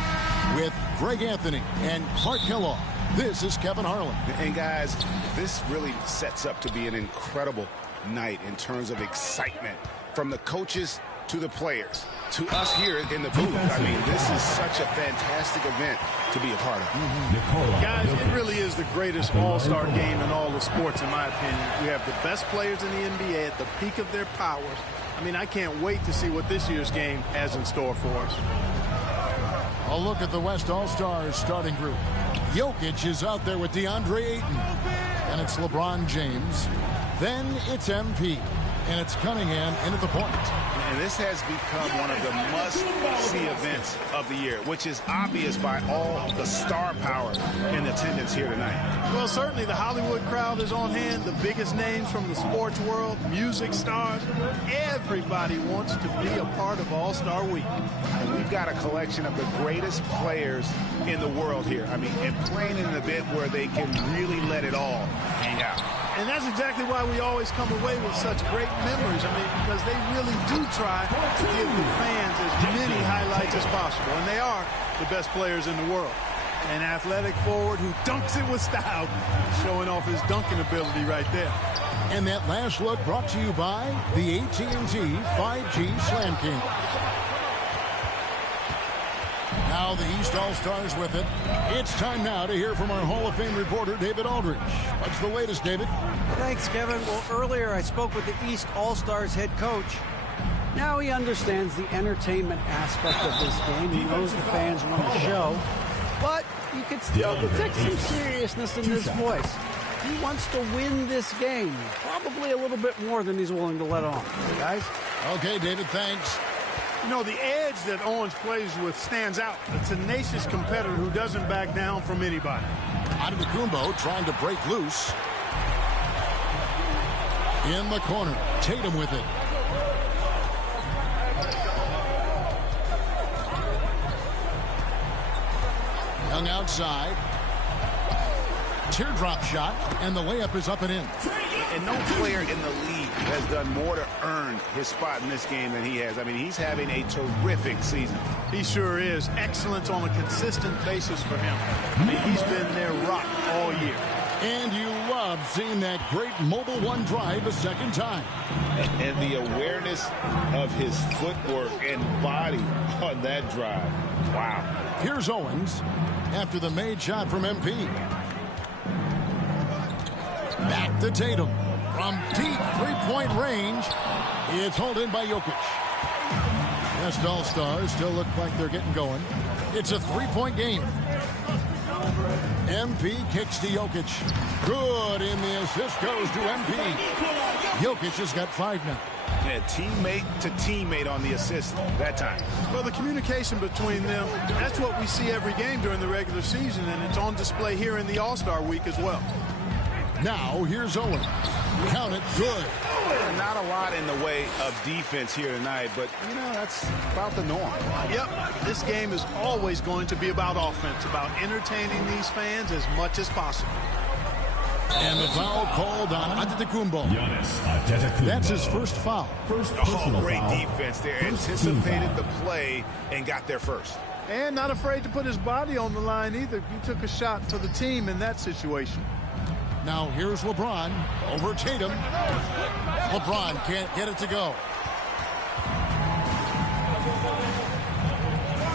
with Greg Anthony and Clark Kellogg. This is Kevin Harlan. And guys, this really sets up to be an incredible night in terms of excitement from the coaches to the players, to us here in the booth. I mean, this is such a fantastic event to be a part of. Guys, it really is the greatest all-star game in all the sports, in my opinion. We have the best players in the NBA at the peak of their powers. I mean, I can't wait to see what this year's game has in store for us. A look at the West All-Stars starting group. Jokic is out there with DeAndre Ayton. And it's LeBron James. Then it's MP. And it's Cunningham in at the point. And this has become one of the must-see events of the year, which is obvious by all the star power in attendance here tonight. Well, certainly the Hollywood crowd is on hand, the biggest names from the sports world, music stars. Everybody wants to be a part of All-Star Week. And we've got a collection of the greatest players in the world here. I mean, and playing in an event where they can really let it all hang out. And that's exactly why we always come away with such great memories. I mean, because they really do try to give the fans as many highlights as possible. And they are the best players in the world. An athletic forward who dunks it with style, showing off his dunking ability right there. And that last look brought to you by the AT&T 5G Slam King. Now the East All-Stars with it. It's time now to hear from our Hall of Fame reporter, David Aldridge. What's the latest, David? Thanks, Kevin. Well, earlier I spoke with the East All-Stars head coach. Now he understands the entertainment aspect of this game. He knows the fans want to show. But you could still detect some seriousness in his voice. He wants to win this game. Probably a little bit more than he's willing to let on. Guys? Okay, David, thanks. You know, the edge that Owens plays with stands out. A tenacious competitor who doesn't back down from anybody. Antetokounmpo trying to break loose. In the corner, Tatum with it. Young outside. Teardrop shot, and the layup is up and in. And no player in the league has done more to earn his spot in this game than he has. I mean, he's having a terrific season. He sure is. Excellence on a consistent basis for him. I mean, he's been their rock all year. And you love seeing that great mobile one drive a second time. And the awareness of his footwork and body on that drive. Wow. Here's Owens after the made shot from MP. Back to Tatum. From deep three-point range, it's hauled in by Jokic. West All-Stars still look like they're getting going. It's a three-point game. MP kicks to Jokic. Good, and the assist goes to MP. Jokic has got 5 now. Yeah, teammate to teammate on the assist that time. Well, the communication between them, that's what we see every game during the regular season, and it's on display here in the All-Star Week as well. Now, here's Owens. Count it, good. Not a lot in the way of defense here tonight, but, you know, that's about the norm. Yep, this game is always going to be about offense, about entertaining these fans as much as possible. And the foul called on Antetokounmpo. That's his first foul. Great defense there. Anticipated the play and got there first. And not afraid to put his body on the line either. He took a shot for the team in that situation. Now here's LeBron over Tatum. LeBron can't get it to go.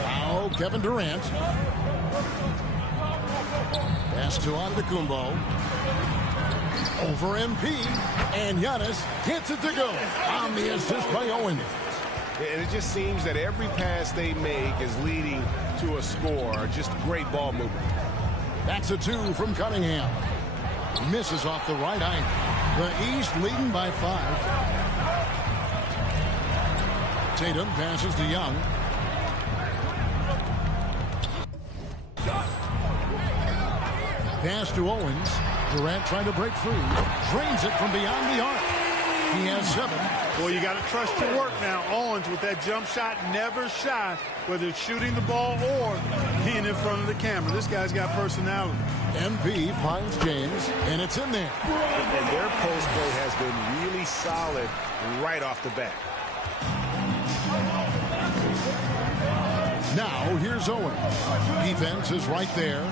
Now Kevin Durant. Pass to Antetokounmpo. Over MP, and Giannis gets it to go on the assist by Owens. And it just seems that every pass they make is leading to a score. Just great ball movement. That's a 2 from Cunningham. Misses off the right eye. The East leading by 5. Tatum passes to Young. Pass to Owens. Durant trying to break free. Drains it from beyond the arc. He has 7. Well, you got to trust your work now. Owens with that jump shot, never shy, whether it's shooting the ball or being in front of the camera. This guy's got personality. MP finds James, and it's in there. And their post play has been really solid right off the bat. Now here's Owens. Defense is right there.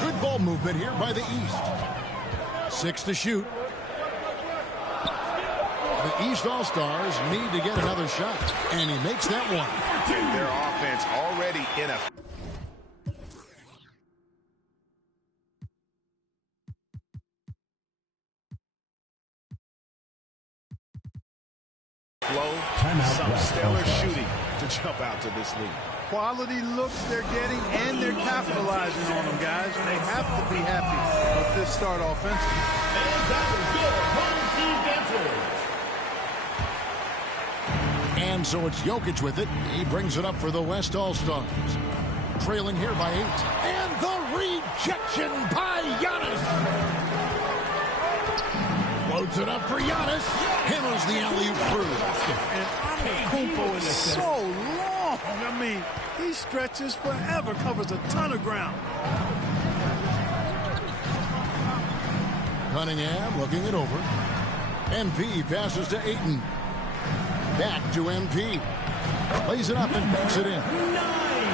Good ball movement here by the East. 6 to shoot. The East All-Stars need to get another shot, and he makes that one. And their offense already in a flow. Some stellar shooting to jump out to this league. Quality looks they're getting, and they're capitalizing on them, guys. And they have to be happy with this start offensively. And that was good. Home team answer. And so it's Jokic with it. He brings it up for the West All-Stars. Trailing here by 8. And the rejection by Giannis. Loads it up for Giannis. Hammers the alley-oop through. And Antetokounmpo is so long. I mean, he stretches forever, covers a ton of ground. Cunningham looking it over. MP passes to Ayton. Back to MP. Plays it up and banks it in.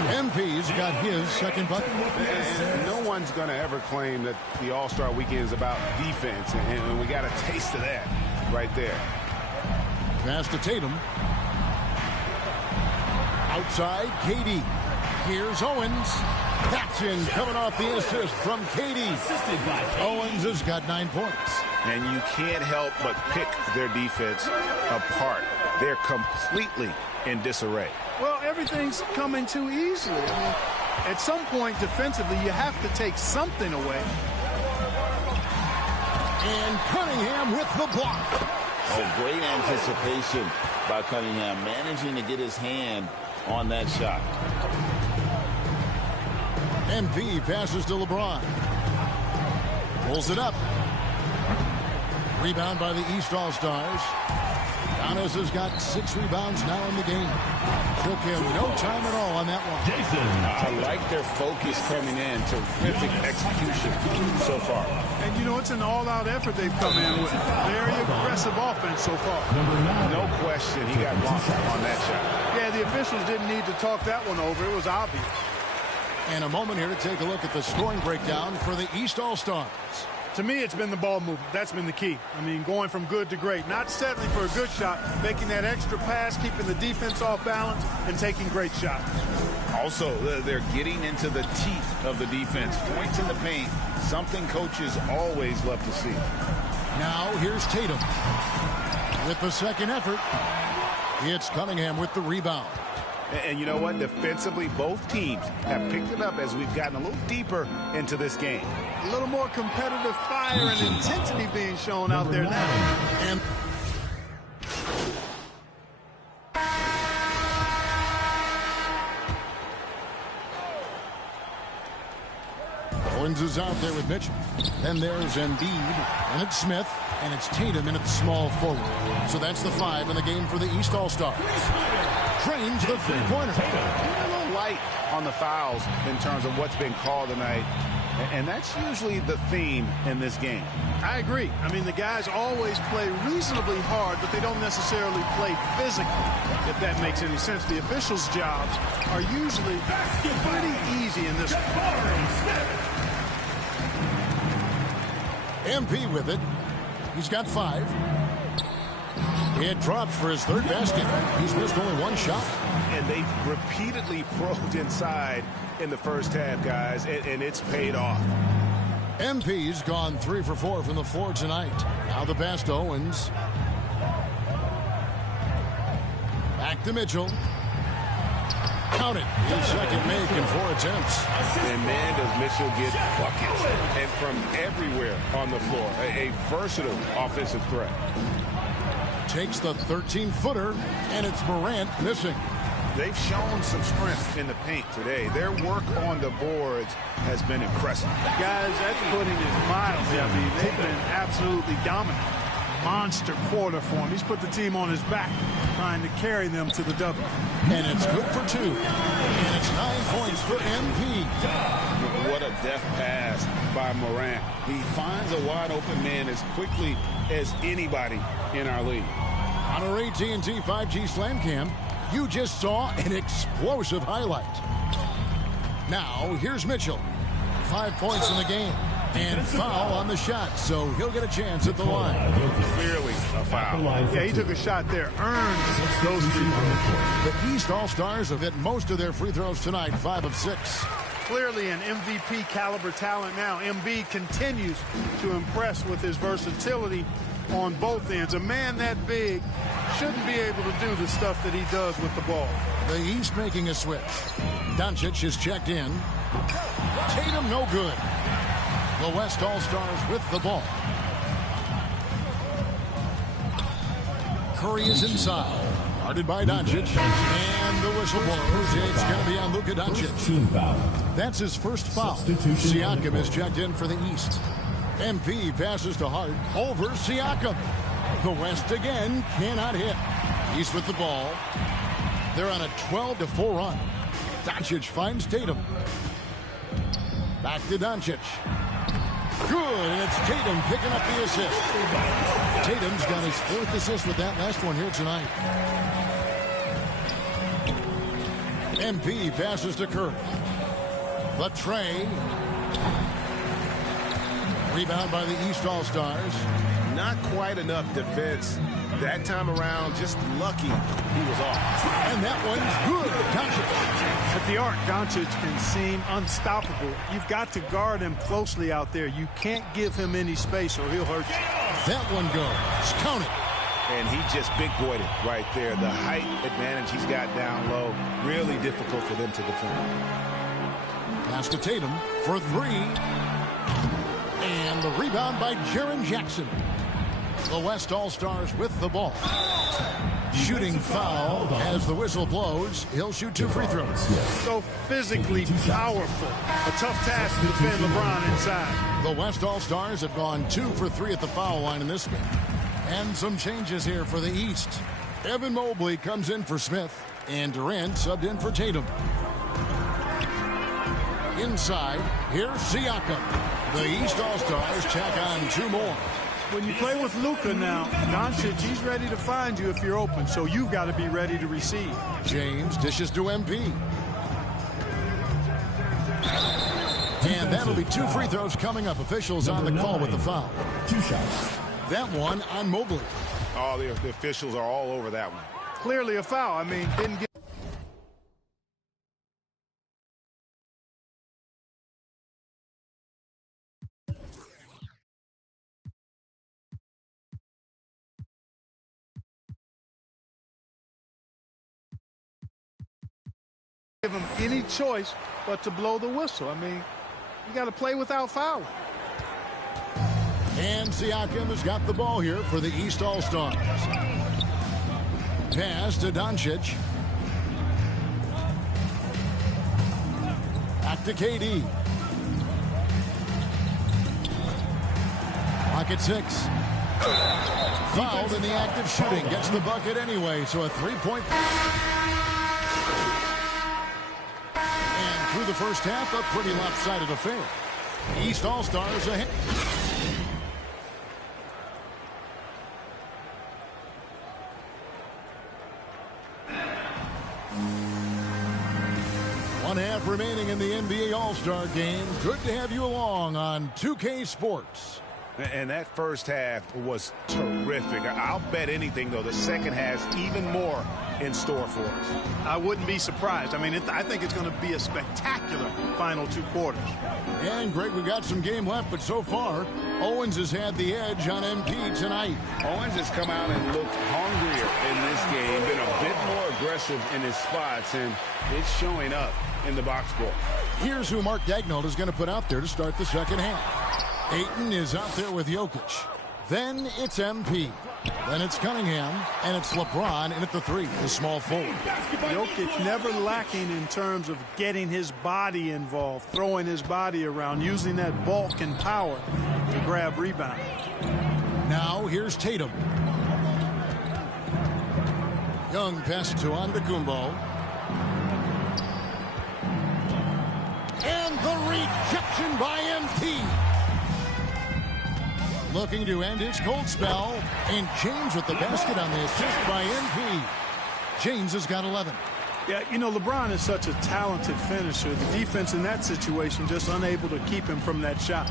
MP's got his second bucket. And no one's going to ever claim that the All-Star Weekend is about defense, and we got a taste of that right there. Pass to Tatum. Outside, KD. Here's Owens. That's in, coming off the assist from KD. Owens has got 9 points. And you can't help but pick their defense apart. They're completely in disarray. Well, everything's coming too easily. I mean, at some point defensively, you have to take something away. And Cunningham with the block. Oh, great anticipation by Cunningham, managing to get his hand on that shot. MV passes to LeBron. Pulls it up. Rebound by the East All-Stars. Giannis has got 6 rebounds now in the game. Took him no time at all on that one. I like their focus coming in. Terrific execution so far. And, you know, it's an all-out effort they've come in with. Very aggressive offense so far. No question he got bumped on that shot. Yeah, the officials didn't need to talk that one over. It was obvious. And a moment here to take a look at the scoring breakdown for the East All-Stars. To me, it's been the ball movement. That's been the key. I mean, going from good to great. Not settling for a good shot, making that extra pass, keeping the defense off balance, and taking great shots. Also, they're getting into the teeth of the defense. Points in the paint, something coaches always love to see. Now, here's Tatum. With the second effort, it's Cunningham with the rebound. And you know what? Defensively, both teams have picked it up as we've gotten a little deeper into this game. A little more competitive fire and intensity being shown out there now. And Owens is out there with Mitchell. Then there's Embiid, and it's Smith, and it's Tatum, and it's small forward. So that's the 5 in the game for the East All-Stars. Trains the three-pointer. A little light on the fouls in terms of what's been called tonight, and that's usually the theme in this game. I agree. I mean, the guys always play reasonably hard, but they don't necessarily play physically, if that makes any sense. The officials' jobs are usually pretty easy in this one. MP with it. He's got 5. It drops for his 3rd basket. He's missed only 1 shot. and they've repeatedly probed inside in the first half, guys, and it's paid off. MP's gone 3 for 4 from the floor tonight. Now the pass to Owens. Back to Mitchell. Count it. His second make in 4 attempts. And man, does Mitchell get buckets. And from everywhere on the floor. A versatile offensive threat. Takes the 13-footer, and it's Morant missing. They've shown some strength in the paint today. Their work on the boards has been impressive. Guys, that's putting it mildly. I mean, they've been absolutely dominant. Monster quarter for him. He's put the team on his back, trying to carry them to the double. And it's good for 2. And it's 9 points for MP. What a deft pass by Morant. He finds a wide-open man as quickly as anybody in our league. On our AT&T 5G Slam Cam, you just saw an explosive highlight. Now, here's Mitchell. 5 points in the game. And foul on the shot, so he'll get a chance at the line. Clearly a foul. Yeah, he took a shot there. Earned those free throws. The East All-Stars have hit most of their free throws tonight, 5 of 6. Clearly an MVP caliber talent now. MB continues to impress with his versatility on both ends. A man that big shouldn't be able to do the stuff that he does with the ball. The East making a switch. Doncic is checked in. Tatum no good. The West All-Stars with the ball. Curry is inside. Guarded by Doncic. And the whistle blows. It's going to be on Luka Doncic. That's his first foul. Siakam is checked in for the East. MP passes to Hart over Siakam. The West again cannot hit. East with the ball. They're on a 12-4 run. Doncic finds Tatum. Back to Doncic. Good, and it's Tatum picking up the assist. Tatum's got his 4th assist with that last one here tonight. MP passes to Curry. Latre. Rebound by the East All-Stars. Not quite enough defense that time around. Just lucky he was off. And that one's good. Doncic. At the arc, Doncic can seem unstoppable. You've got to guard him closely out there. You can't give him any space or he'll hurt you. That one goes. Count it. And he just big-boyed it right there. The height advantage he's got down low. Really difficult for them to defend. Pass to Tatum for 3. And the rebound by Jaren Jackson. The West All-Stars with the ball. Shooting foul as the whistle blows. He'll shoot 2 free throws. So physically powerful. A tough task to defend LeBron inside. The West All-Stars have gone 2 for 3 at the foul line in this game. And some changes here for the East. Evan Mobley comes in for Smith. And Durant subbed in for Tatum. Inside, here's Siakam. The East All-Stars check on 2 more. When you play with Luka now, Doncic, he's ready to find you if you're open, so you've got to be ready to receive. James dishes to MP. And that'll be 2 free throws coming up. Officials on the call with the foul. 2 shots. That one on Mobley. Oh, the officials are all over that one. Clearly a foul. I mean, didn't get... give him any choice but to blow the whistle. I mean, you got to play without fouling. And Siakam has got the ball here for the East All-Stars. Pass to Doncic. Back to KD. Clock at 6. Fouled in the act of shooting. Gets the bucket anyway, so a 3-point... Through the first half, a pretty lopsided affair. East All-Stars ahead. One half remaining in the NBA All-Star game. Good to have you along on 2K Sports. And that first half was terrific. I'll bet anything, though, the second has even more in store for us. I wouldn't be surprised. I mean, I think it's going to be a spectacular final 2 quarters. And, Greg, we got some game left, but so far, Owens has had the edge on MP tonight. Owens has come out and looked hungrier in this game, been a bit more aggressive in his spots, and it's showing up in the box score. Here's who Mark Daigneault is going to put out there to start the second half. Ayton is out there with Jokic. Then it's MP. Then it's Cunningham, and it's LeBron in at the 3, the small forward. Jokic never lacking in terms of getting his body involved, throwing his body around, using that bulk and power to grab rebounds. Now here's Tatum. Young passes to Antetokounmpo. And the rejection by MP. Looking to end his cold spell. And James with the basket on the assist by MP. James has got 11. Yeah, you know, LeBron is such a talented finisher. The defense in that situation just unable to keep him from that shot.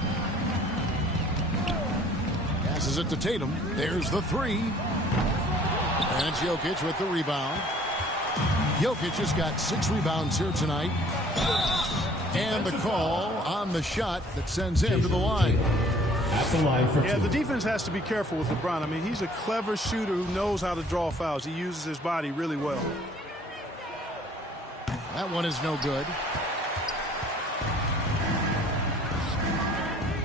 Passes it to Tatum. There's the 3. And it's Jokic with the rebound. Jokic has got 6 rebounds here tonight. And the call on the shot that sends him to the line. At the line for 2. The defense has to be careful with LeBron. I mean, he's a clever shooter who knows how to draw fouls. He uses his body really well. That one is no good.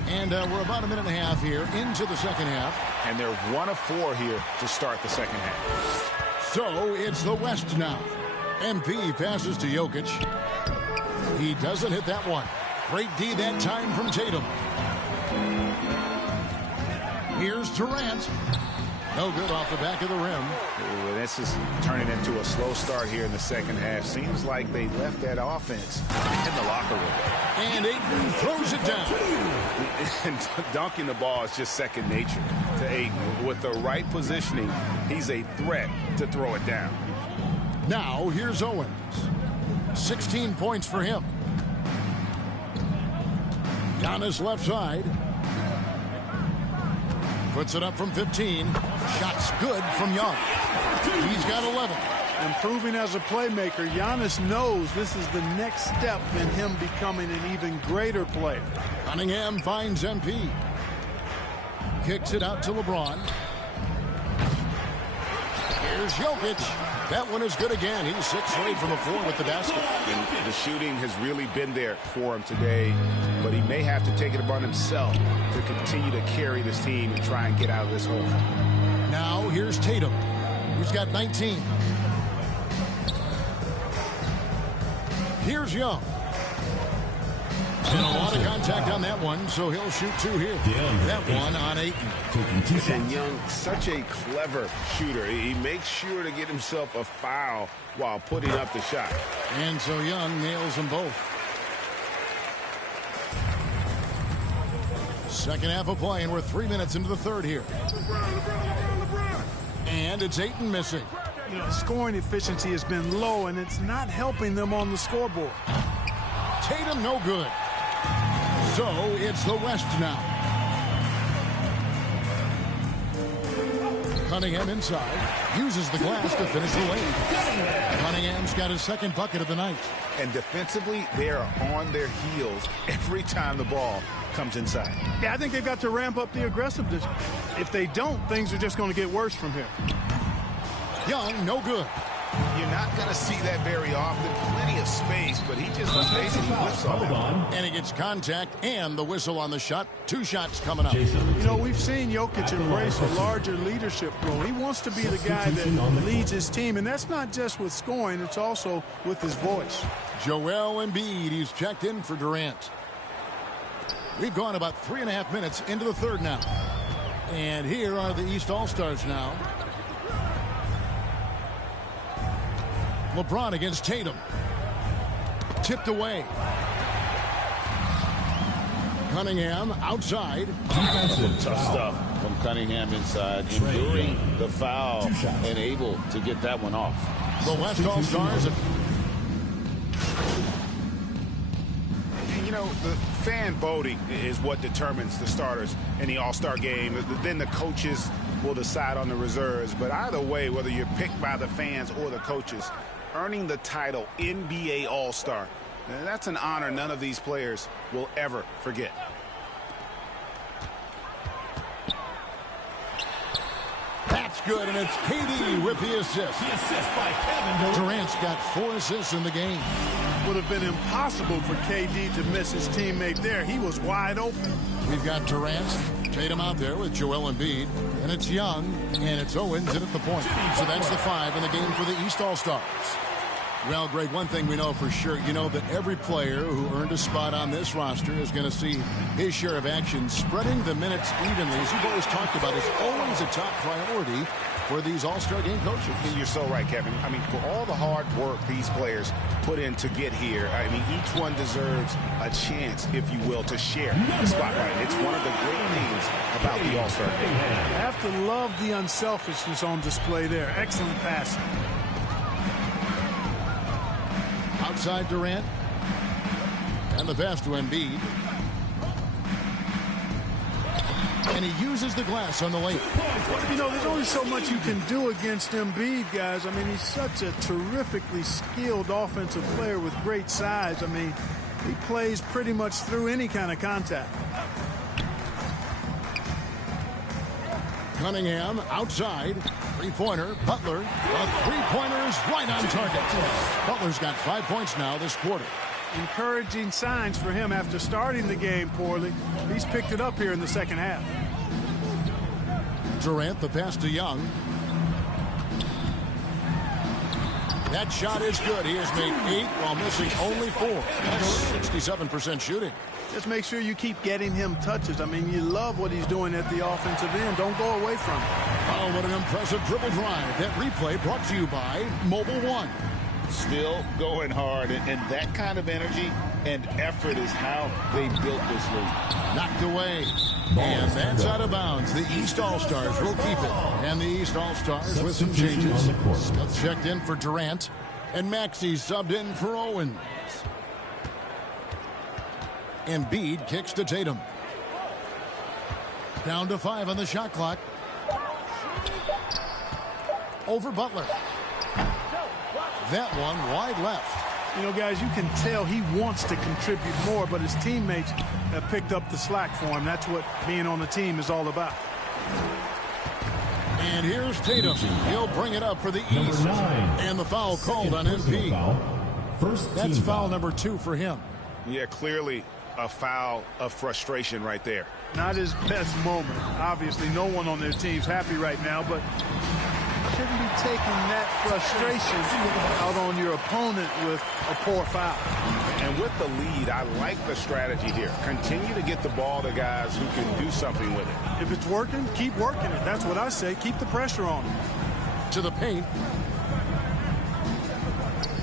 And we're about a minute and a half here into the second half. And they're 1 of 4 here to start the second half. So it's the West now. MP passes to Jokic. He doesn't hit that one. Great D that time from Tatum. Here's Durant. No good off the back of the rim. Ooh, this is turning into a slow start here in the second half. Seems like they left that offense in the locker room. And Ayton throws it down. And dunking the ball is just second nature to Ayton. With the right positioning, he's a threat to throw it down. Now here's Owens. 16 points for him. Giannis left side. Puts it up from 15. Shot's good from Young. He's got 11. Improving as a playmaker, Giannis knows this is the next step in him becoming an even greater player. Cunningham finds MP. Kicks it out to LeBron. Here's Jokic. That one is good again. He's 6 straight from the floor with the basket. And the shooting has really been there for him today, but he may have to take it upon himself to continue to carry this team and try and get out of this hole. Now here's Tatum, who's got 19. Here's Young. And a lot of contact on that one, so he'll shoot 2 here. That one on Ayton. And Young, such a clever shooter. He makes sure to get himself a foul while putting up the shot. And so Young nails them both. Second half of play, and we're 3 minutes into the third here. And it's Ayton missing. You know, scoring efficiency has been low, and it's not helping them on the scoreboard. Tatum no good. So it's the West now. Cunningham inside. Uses the glass to finish the lane. Cunningham's got his second bucket of the night. And defensively, they are on their heels every time the ball comes inside. Yeah, I think they've got to ramp up the aggressiveness. If they don't, things are just going to get worse from here. Young, no good. You're not going to see that very often. Plenty of space, but he just basically whiffs on it. And he gets contact and the whistle on the shot. 2 shots coming up. You know, we've seen Jokic embrace a larger leadership role. He wants to be the guy that leads his team, and that's not just with scoring, it's also with his voice. Joel Embiid, he's checked in for Durant. We've gone about 3.5 minutes into the third now. And here are the East All-Stars now. LeBron against Tatum. Tipped away. Cunningham outside. Tough stuff from Cunningham inside, enduring the foul and able to get that one off. The West All-Stars. You know, the fan voting is what determines the starters in the All-Star game. Then the coaches will decide on the reserves. But either way, whether you're picked by the fans or the coaches, earning the title NBA All-Star, that's an honor none of these players will ever forget. That's good, and it's KD with the assist. The assist by Kevin Durant's got 4 assists in the game. Would have been impossible for KD to miss his teammate there. He was wide open. We've got Durant, Tatum out there with Joel Embiid, and it's Young, and it's Owens in at the point. So that's the 5 in the game for the East All-Stars. Well, Greg, one thing we know for sure, you know that every player who earned a spot on this roster is going to see his share of action. Spreading the minutes evenly, as you've always talked about, is always a top priority for these All-Star game coaches. You're so right, Kevin. I mean, for all the hard work these players put in to get here, I mean, each one deserves a chance, if you will, to share the spotlight. It's one of the great things about the All-Star game. I have to love the unselfishness on display there. Excellent passing. Outside Durant, and the pass to Embiid. And he uses the glass on the lane. You know, there's only so much you can do against Embiid, guys. I mean, he's such a terrifically skilled offensive player with great size. I mean, he plays pretty much through any kind of contact. Cunningham outside. Three-pointer. Butler. A three-pointer is right on target. Butler's got 5 points now this quarter. Encouraging signs for him after starting the game poorly. He's picked it up here in the second half. Durant, the pass to Young. That shot is good. He has made 8 while missing only 4. That's 67% shooting. Just make sure you keep getting him touches. I mean, you love what he's doing at the offensive end. Don't go away from him. Oh, what an impressive dribble drive. That replay brought to you by Mobile One. Still going hard, and that kind of energy and effort is how they built this league. Knocked away. And that's out of bounds. The East All-Stars will keep it. And the East All-Stars with some changes. Smith checked in for Durant. And Maxey subbed in for Owens. Embiid kicks to Tatum. Down to 5 on the shot clock. Over Butler. That one wide left. You know, guys, you can tell he wants to contribute more, but his teammates have picked up the slack for him. That's what being on the team is all about. And here's Tatum. He'll bring it up for the East. And the foul called on MP. That's foul number 2 for him. Yeah, clearly a foul of frustration right there. Not his best moment. Obviously, no one on their team's happy right now, but shouldn't be taking that frustration out on your opponent with a poor foul. And with the lead, I like the strategy here. Continue to get the ball to guys who can do something with it. If it's working, keep working it. That's what I say. Keep the pressure on him. To the paint.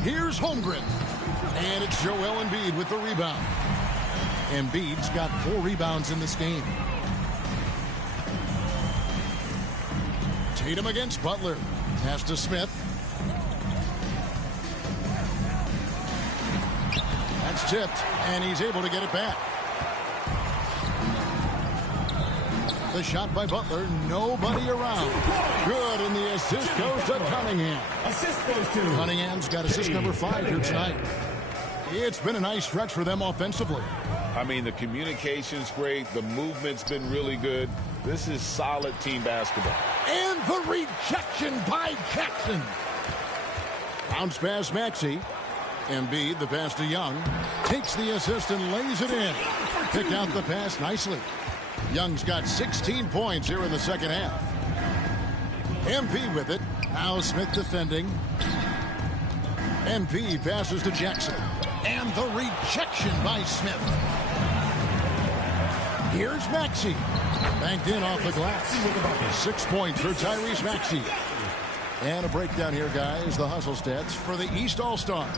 Here's Holmgren. And it's Joel Embiid with the rebound. Embiid's got 4 rebounds in this game. Tatum against Butler. Pass to Smith. That's tipped, and he's able to get it back. The shot by Butler, nobody around. Good, and the assist goes to Cunningham. Assist goes to Cunningham's got assist number 5 here tonight. It's been a nice stretch for them offensively. I mean, the communication's great. The movement's been really good. This is solid team basketball. And the rejection by Jackson. Bounce pass Maxey. Embiid, the pass to Young. Takes the assist and lays it in. Picked out the pass nicely. Young's got 16 points here in the second half. MP with it. Now Smith defending. MP passes to Jackson. And the rejection by Smith. Here's Maxey. Banked in off the glass. 6 points for Tyrese Maxey. And a breakdown here, guys. The hustle stats for the East All-Stars.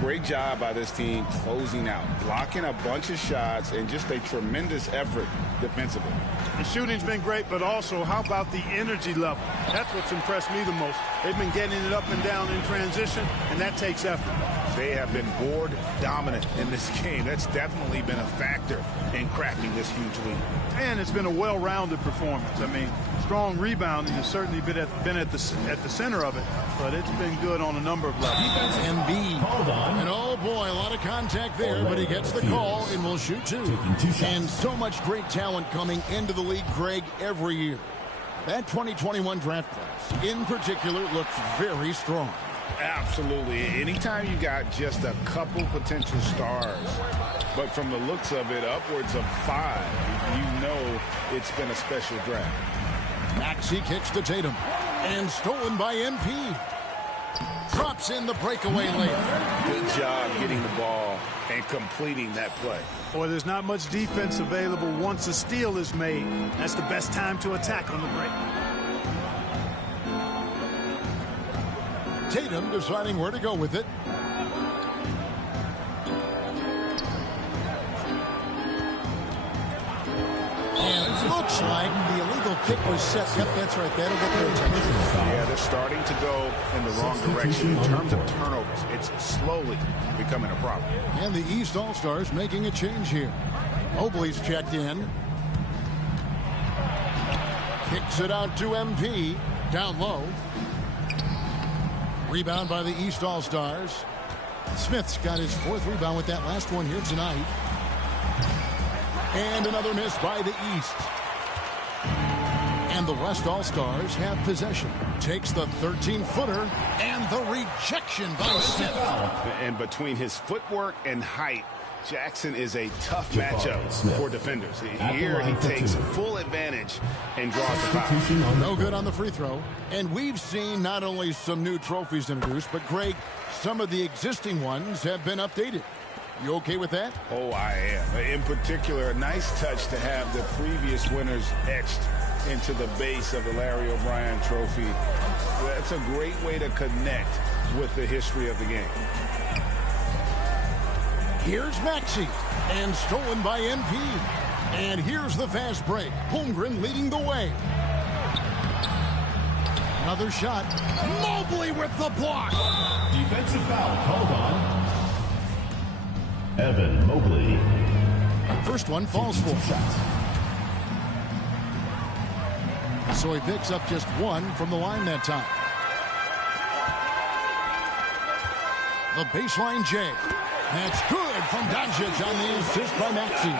Great job by this team closing out. Blocking a bunch of shots and just a tremendous effort defensively. The shooting's been great, but also how about the energy level? That's what's impressed me the most. They've been getting it up and down in transition, and that takes effort. They have been board dominant in this game. That's definitely been a factor in cracking this huge lead. And it's been a well-rounded performance. I mean, strong rebounding has certainly been at the center of it, but it's been good on a number of levels. Embiid. And oh boy, a lot of contact there, but he gets the call and will shoot two. And so much great talent coming into the league, Greg, every year. That 2021 draft class, in particular, looks very strong. Absolutely. Anytime you got just a couple potential stars, but from the looks of it, upwards of 5, you know it's been a special draft. Maxey kicks to Tatum, and stolen by MP. Drops in the breakaway layup. Good job getting the ball and completing that play. Boy, there's not much defense available once a steal is made. That's the best time to attack on the break. Tatum deciding where to go with it. And it looks like the illegal kick was set. Yep, that's right. That'll get their attention. Yeah, they're starting to go in the wrong direction in terms of turnovers. It's slowly becoming a problem. And the East All-Stars making a change here. Mobley's checked in. Kicks it out to MP. Down low. Rebound by the East All-Stars. Smith's got his 4th rebound with that last one here tonight. And another miss by the East. And the West All-Stars have possession. Takes the 13-footer and the rejection by Smith. And between his footwork and height, Jackson is a tough matchup for defenders. Here he takes full advantage and draws the foul. No good on the free throw. And we've seen not only some new trophies introduced, but Greg, some of the existing ones have been updated. You okay with that? Oh, I am. In particular, a nice touch to have the previous winners etched into the base of the Larry O'Brien trophy. That's a great way to connect with the history of the game. Here's Maxey, and stolen by MP. And here's the fast break. Holmgren leading the way. Another shot. Mobley with the block. Defensive foul called on Evan Mobley. First one falls for him. So he picks up just 1 from the line that time. The baseline J. That's good from Doncic on the assist by Maxey.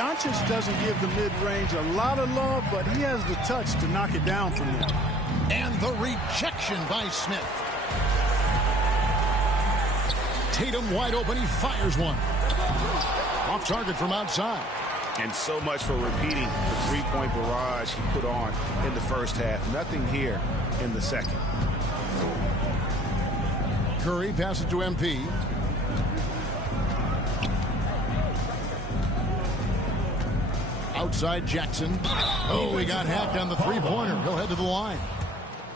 Doncic doesn't give the mid-range a lot of love, but he has the touch to knock it down from there. And the rejection by Smith. Tatum wide open. He fires one. Off target from outside. And so much for repeating the three-point barrage he put on in the first half. Nothing here in the second. Curry passes to MP. Outside Jackson. Oh, he got hacked on the three-pointer. He'll head to the line.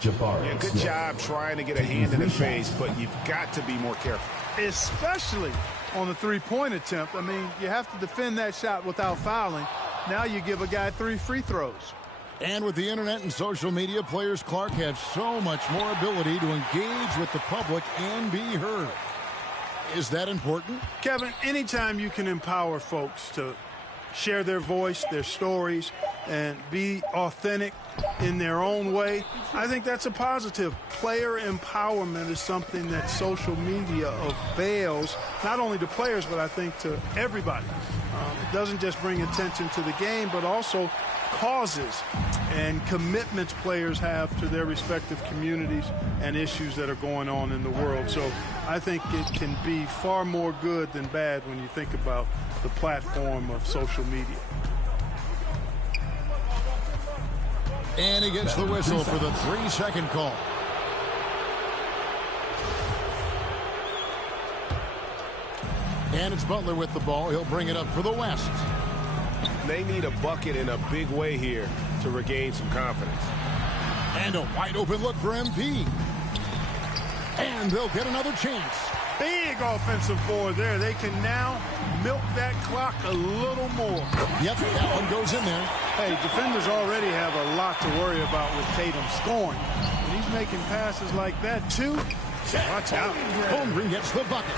Yeah, good job trying to get a hand in the face, but you've got to be more careful. Especially on the three-point attempt. I mean, you have to defend that shot without fouling. Now you give a guy 3 free throws. And with the internet and social media, players, Clark, have so much more ability to engage with the public and be heard. Is that important? Kevin, anytime you can empower folks to share their voice, their stories, and be authentic in their own way, I think that's a positive. Player empowerment is something that social media avails, not only to players, but I think to everybody. It doesn't just bring attention to the game, but also causes and commitments players have to their respective communities and issues that are going on in the world. So I think it can be far more good than bad when you think about the platform of social media. And he gets the whistle for the 3-second call. And it's Butler with the ball. He'll bring it up for the West. They need a bucket in a big way here to regain some confidence. And a wide open look for MP. And they'll get another chance. Big offensive board there. They can now milk that clock a little more. Yep, that one goes in there. Hey, defenders already have a lot to worry about with Tatum scoring. When he's making passes like that, too, Watch out. Holmgren gets the bucket.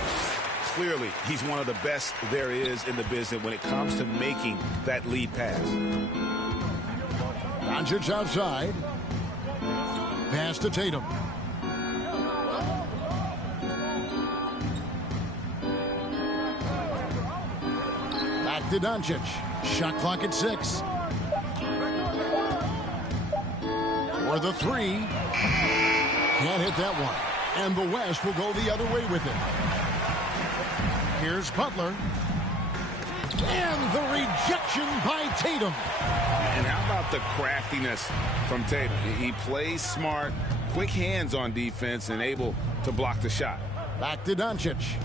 Clearly, he's one of the best there is in the business when it comes to making that lead pass. Doncic outside. Pass to Tatum. Back to Doncic. Shot clock at 6. For the 3. Can't hit that one. And the West will go the other way with it. Here's Butler. And the rejection by Tatum. And how about the craftiness from Tatum? He plays smart, quick hands on defense, and able to block the shot. Back to Doncic.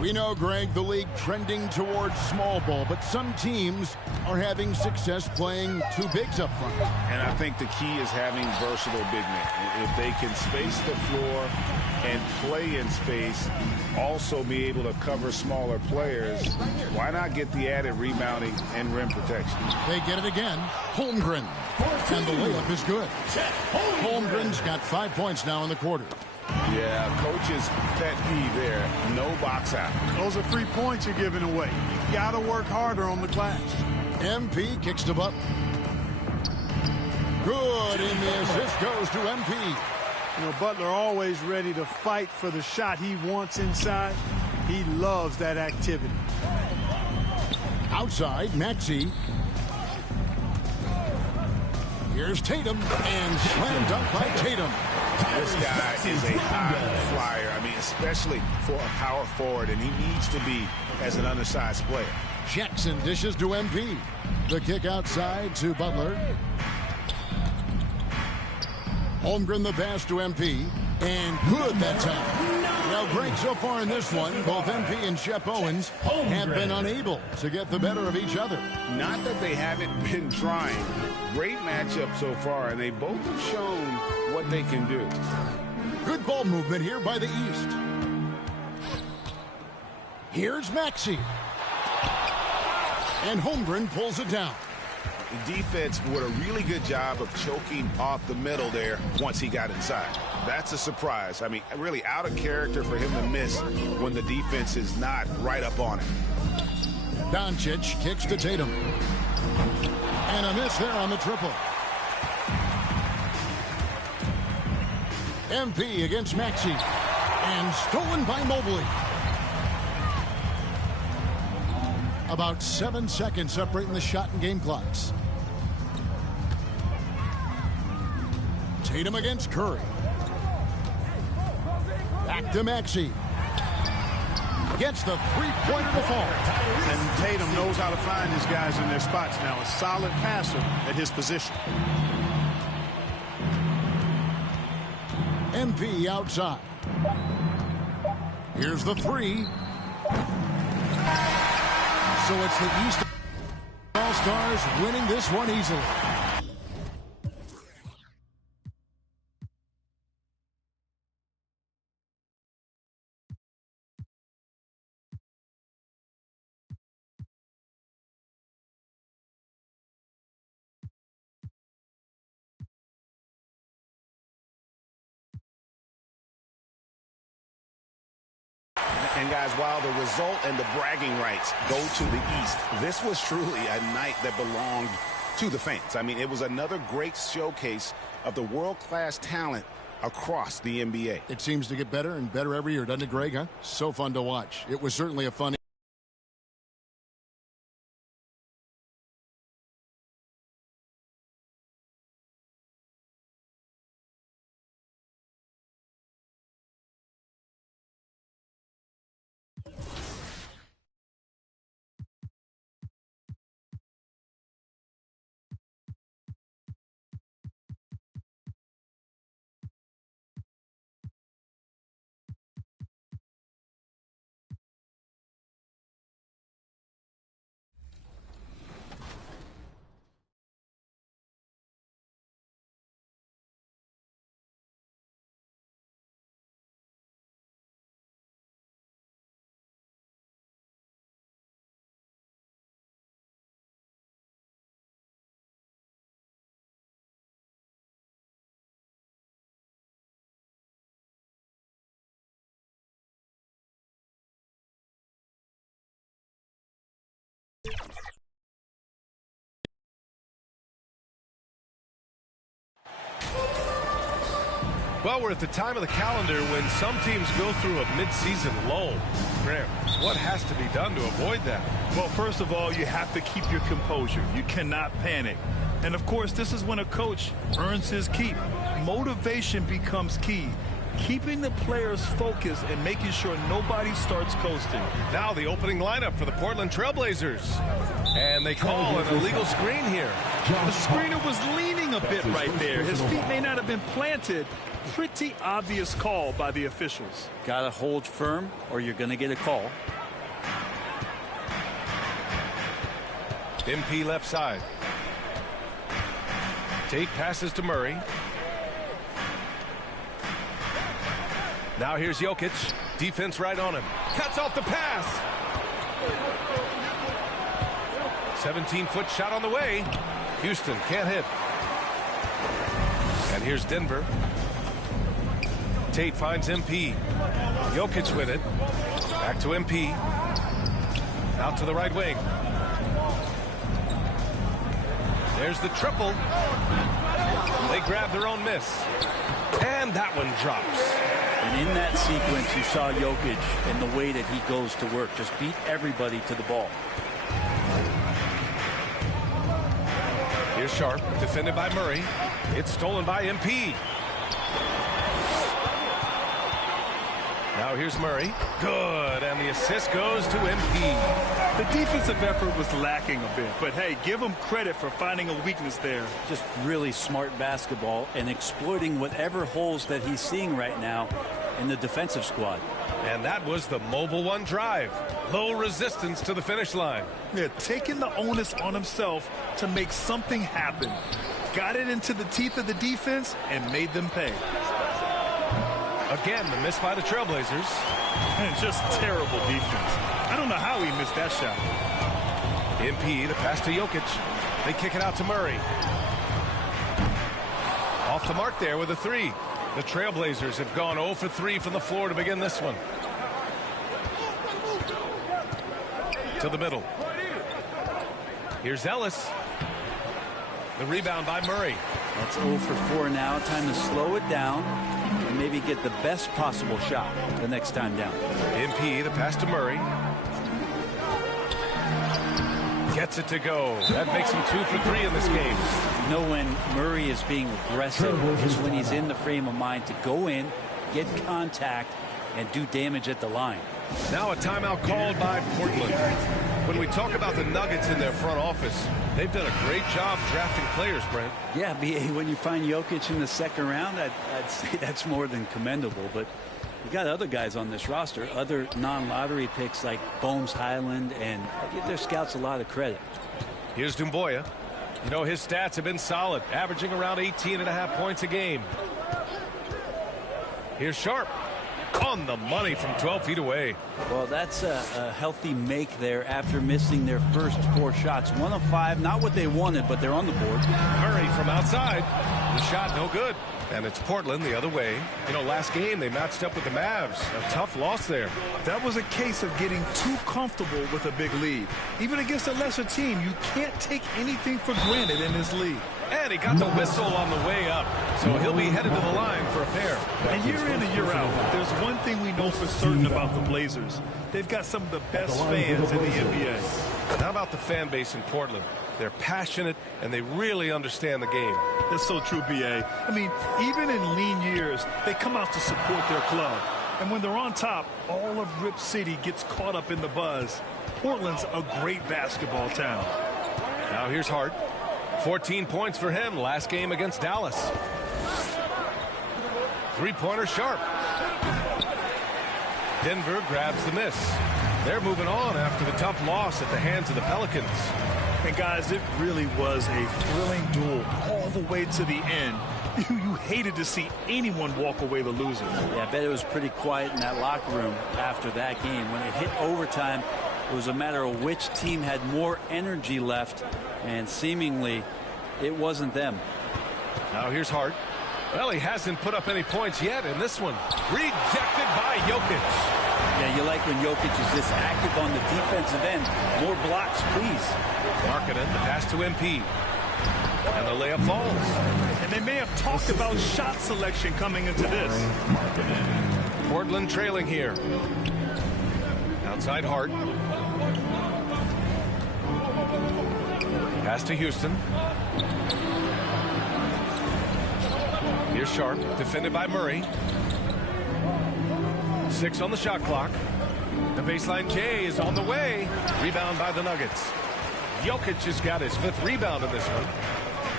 We know, Greg, the league trending towards small ball, but some teams are having success playing two bigs up front. And I think the key is having versatile big men. If they can space the floor and play in space, also be able to cover smaller players, why not get the added rebounding and rim protection? They get it again. Holmgren. And the layup is good. Holmgren's got 5 points now in the quarter. Yeah, coach's pet peeve there. No box out. Those are 3 points you're giving away. You got to work harder on the glass. MP kicks to Butler. Good, and the assist goes to MP. You know, Butler always ready to fight for the shot he wants inside. He loves that activity. Outside, Maxey. Here's Tatum, and slam dunk by Tatum. This guy is a high flyer. I mean, especially for a power forward, and he needs to be as an undersized player. Jackson dishes to MP. The kick outside to Butler. Holmgren the pass to MP. And good that time. Now, Greg, so far in this one, both MP and Shep Owens have been unable to get the better of each other. Not that they haven't been trying. Great matchup so far, and they both have shown what they can do. Good ball movement here by the East. Here's Maxey. And Holmgren pulls it down. The defense did a really good job of choking off the middle there once he got inside. That's a surprise. I mean, really out of character for him to miss when the defense is not right up on him. Doncic kicks to Tatum. And a miss there on the triple. MP against Maxey. And stolen by Mobley. About 7 seconds separating the shot and game clocks. Tatum against Curry. Back to Maxey. Gets the three-pointer to fall. And Tatum knows how to find his guys in their spots now. A solid passer at his position. MP outside. Here's the 3. So it's the East All-Stars winning this one easily. And guys, while the result and the bragging rights go to the East, this was truly a night that belonged to the fans. I mean, it was another great showcase of the world-class talent across the NBA. It seems to get better and better every year, doesn't it, Greg? Huh? So fun to watch. It was certainly a fun Well, we're at the time of the calendar when some teams go through a midseason lull. Graham, what has to be done to avoid that? Well, first of all, you have to keep your composure. You cannot panic. And, of course, this is when a coach earns his keep. Motivation becomes key. Keeping the players focused and making sure nobody starts coasting. Now the opening lineup for the Portland Trailblazers. And they call an illegal screen here. The screener was leaning a bit right there. His feet may not have been planted. Pretty obvious call by the officials. Got to hold firm or you're going to get a call. MP left side. Tate passes to Murray. Now here's Jokic. Defense right on him. Cuts off the pass. 17-foot shot on the way. Houston can't hit. And here's Denver. Tate finds MP. Jokic with it. Back to MP. Out to the right wing. There's the triple. They grab their own miss. And that one drops. And in that sequence, you saw Jokic and the way that he goes to work. Just beat everybody to the ball. Here's Sharp, defended by Murray. It's stolen by MP. Now here's Murray. Good, and the assist goes to MP. The defensive effort was lacking a bit, but hey, give him credit for finding a weakness there. Just really smart basketball and exploiting whatever holes that he's seeing right now in the defensive squad. And that was the mobile one drive. Low resistance to the finish line. Yeah, taking the onus on himself to make something happen. Got it into the teeth of the defense and made them pay. Again, the miss by the Trailblazers. And just terrible defense. I don't know how he missed that shot. MP, the pass to Jokic. They kick it out to Murray. Off the mark there with a three. The Trailblazers have gone 0 for 3 from the floor to begin this one. To the middle. Here's Ellis. The rebound by Murray. That's 0 for 4 now. Time to slow it down and maybe get the best possible shot the next time down. MP, the pass to Murray. Gets it to go. That makes him 2 for 3 in this game. You know when Murray is being aggressive is when he's in the frame of mind to go in, get contact, and do damage at the line. Now a timeout called by Portland. When we talk about the Nuggets in their front office, they've done a great job drafting players, Brent. Yeah, B.A., when you find Jokic in the second round, I'd say that's more than commendable. But you got other guys on this roster, other non-lottery picks like Bones Highland, and I give their scouts a lot of credit. Here's Doumbouya. You know, his stats have been solid, averaging around 18.5 points a game. Here's Sharp. On the money from 12 feet away. Well, that's a healthy make there after missing their first 4 shots. 1 of 5, not what they wanted, but they're on the board. Murray from outside. The shot no good. And it's Portland the other way. You know, last game they matched up with the Mavs. A tough loss there. That was a case of getting too comfortable with a big lead. Even against a lesser team, you can't take anything for granted in this league. And he got the whistle on the way up. So he'll be headed to the line for a pair. And year in and year out, there's one thing we know for certain about the Blazers. They've got some of the best fans in the NBA. How about the fan base in Portland? They're passionate, and they really understand the game. That's so true, B.A. I mean, even in lean years, they come out to support their club. And when they're on top, all of Rip City gets caught up in the buzz. Portland's a great basketball town. Now here's Hart. 14 points for him last game against Dallas. Three-pointer Sharp. Denver grabs the miss. They're moving on after the tough loss at the hands of the Pelicans. And guys, it really was a thrilling duel all the way to the end. You hated to see anyone walk away the loser. Yeah, I bet it was pretty quiet in that locker room after that game. When it hit overtime, it was a matter of which team had more energy left, and seemingly it wasn't them. Now here's Hart. Well, he hasn't put up any points yet in this one. Rejected by Jokic. Yeah, you like when Jokic is this active on the defensive end. More blocks, please. Markkanen, the pass to MP. And the layup falls. And they may have talked about shot selection coming into this. Portland trailing here. Outside Hart. Pass to Houston. Here's Sharp, defended by Murray. 6 on the shot clock. The baseline J is on the way. Rebound by the Nuggets. Jokic has got his 5th rebound in this one.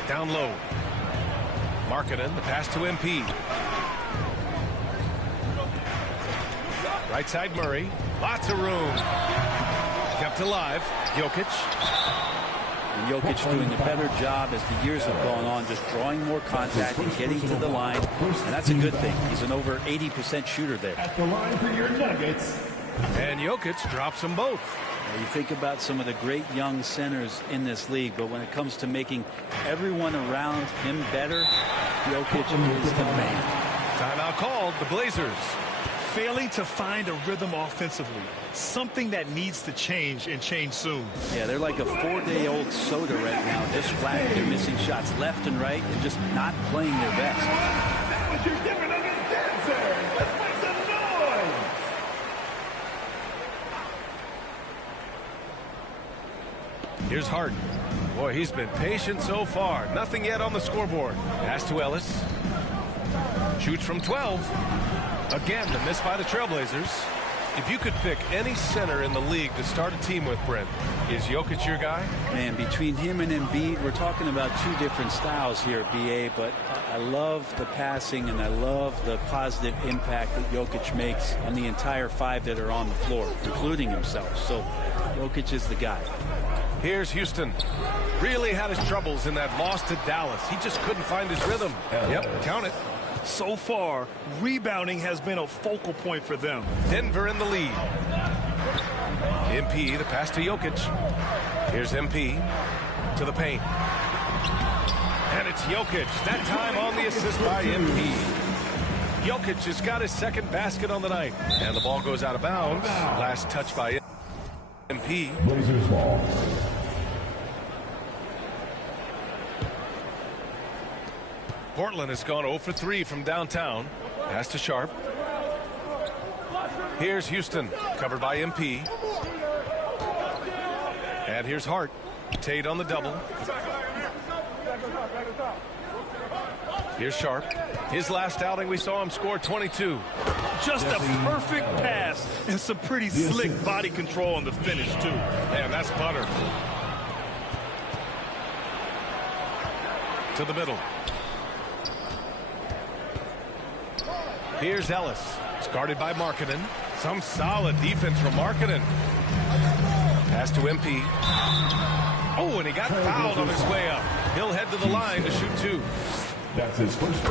Down low. Markkanen, the pass to MP. Right side Murray. Lots of room. Kept alive. Jokic. And Jokic doing a better job as the years have gone on, just drawing more contact and getting to the line. And that's a good thing. He's an over 80% shooter there. At the line for your Nuggets. And Jokic drops them both. Now you think about some of the great young centers in this league, but when it comes to making everyone around him better, Jokic is the man. Timeout called. The Blazers. Failing to find a rhythm offensively. Something that needs to change and change soon. Yeah, they're like a 4-day-old soda right now, just flat. They're missing shots left and right and just not playing their best. That was your Denver Nuggets dancer. Let's make some noise. Here's Hart. Boy, he's been patient so far. Nothing yet on the scoreboard. Pass to Ellis. Shoots from 12. Again, the miss by the Trailblazers. If you could pick any center in the league to start a team with, Brent, is Jokic your guy? Man, between him and Embiid, we're talking about 2 different styles here, BA, but I love the passing and I love the positive impact that Jokic makes on the entire 5 that are on the floor, including himself. So Jokic is the guy. Here's Houston. Really had his troubles in that loss to Dallas. He just couldn't find his rhythm. Yep, count it. So far, rebounding has been a focal point for them. Denver in the lead. MP, the pass to Jokic. Here's MP to the paint. And it's Jokic. That time on the assist by MP. Jokic has got his 2nd basket on the night. And the ball goes out of bounds. Last touch by MP. Blazers ball. Portland has gone 0 for 3 from downtown. Pass to Sharp. Here's Houston, covered by MP. And here's Hart. Tate on the double. Here's Sharp. His last outing, we saw him score 22. Just a perfect pass and some pretty slick body control on the finish, too. Man, that's butter. To the middle. Here's Ellis. It's guarded by Markkanen. Some solid defense from Markkanen. Pass to MP. Oh, and he got fouled on his way up. He'll head to the line to shoot 2. That's his first.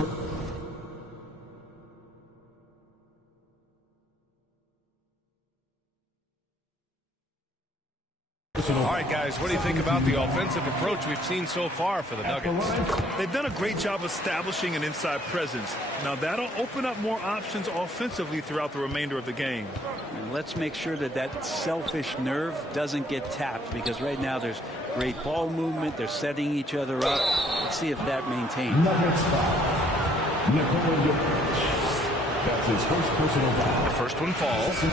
All right, guys, what do you think about the offensive approach we've seen so far for the Nuggets? They've done a great job establishing an inside presence. Now, that'll open up more options offensively throughout the remainder of the game. And let's make sure that that selfish nerve doesn't get tapped, because right now there's great ball movement. They're setting each other up. Let's see if that maintains. Nuggets foul. Nikola Jokic. That's his first personal foul. The first one falls.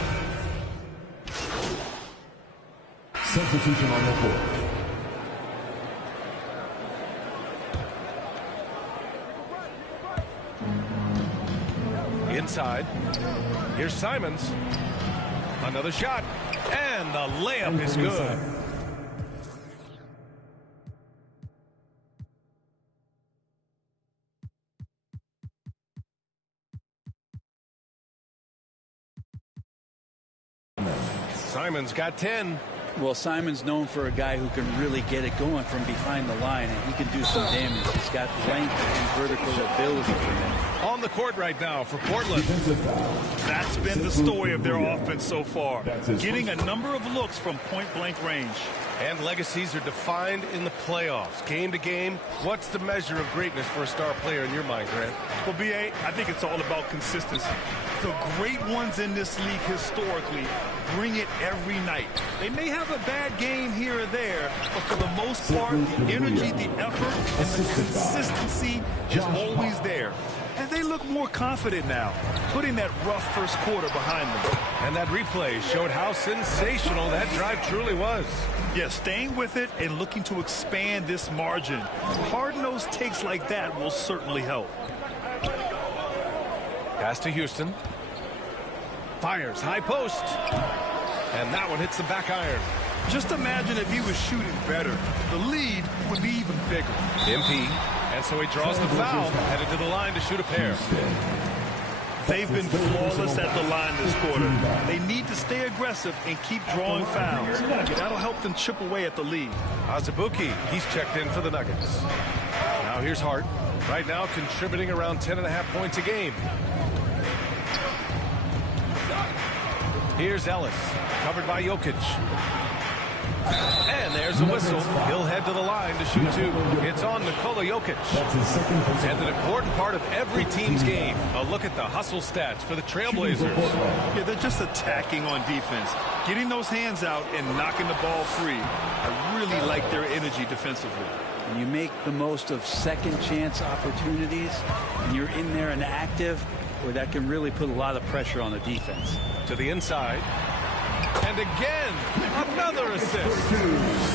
Substitution on the court. Inside. Here's Simons. Another shot. And the layup is good. Simons got 10. Well, Simon's known for a guy who can really get it going from behind the line, and he can do some damage. He's got length and vertical ability for him. On the court right now for Portland. That's been the story of their offense so far. Getting a number of looks from point-blank range. And legacies are defined in the playoffs. Game to game, what's the measure of greatness for a star player in your mind, Grant? Well, B.A., I think it's all about consistency. The great ones in this league historically bring it every night. They may have a bad game here or there, but for the most part, the energy, the effort, and the consistency is always there. And they look more confident now, putting that rough first quarter behind them. And that replay showed how sensational that drive truly was. Yeah, staying with it and looking to expand this margin. Hard-nosed takes like that will certainly help. Pass to Houston. Fires, high post. And that one hits the back iron. Just imagine if he was shooting better. The lead would be even bigger. MP. And so he draws the foul, headed to the line to shoot a pair. They've been flawless at the line this quarter. They need to stay aggressive and keep drawing fouls. That'll help them chip away at the lead. Azubuike, he's checked in for the Nuggets. Now here's Hart. Right now contributing around 10.5 points a game. Here's Ellis, covered by Jokic. And there's a whistle. He'll head to the line to shoot two. It's on Nikola Jokic. And an important part of every team's game. A look at the hustle stats for the Trailblazers. Yeah, they're just attacking on defense. Getting those hands out and knocking the ball free. I really like their energy defensively. When you make the most of second chance opportunities and you're in there and active, where that can really put a lot of pressure on the defense. To the inside. And again, another assist.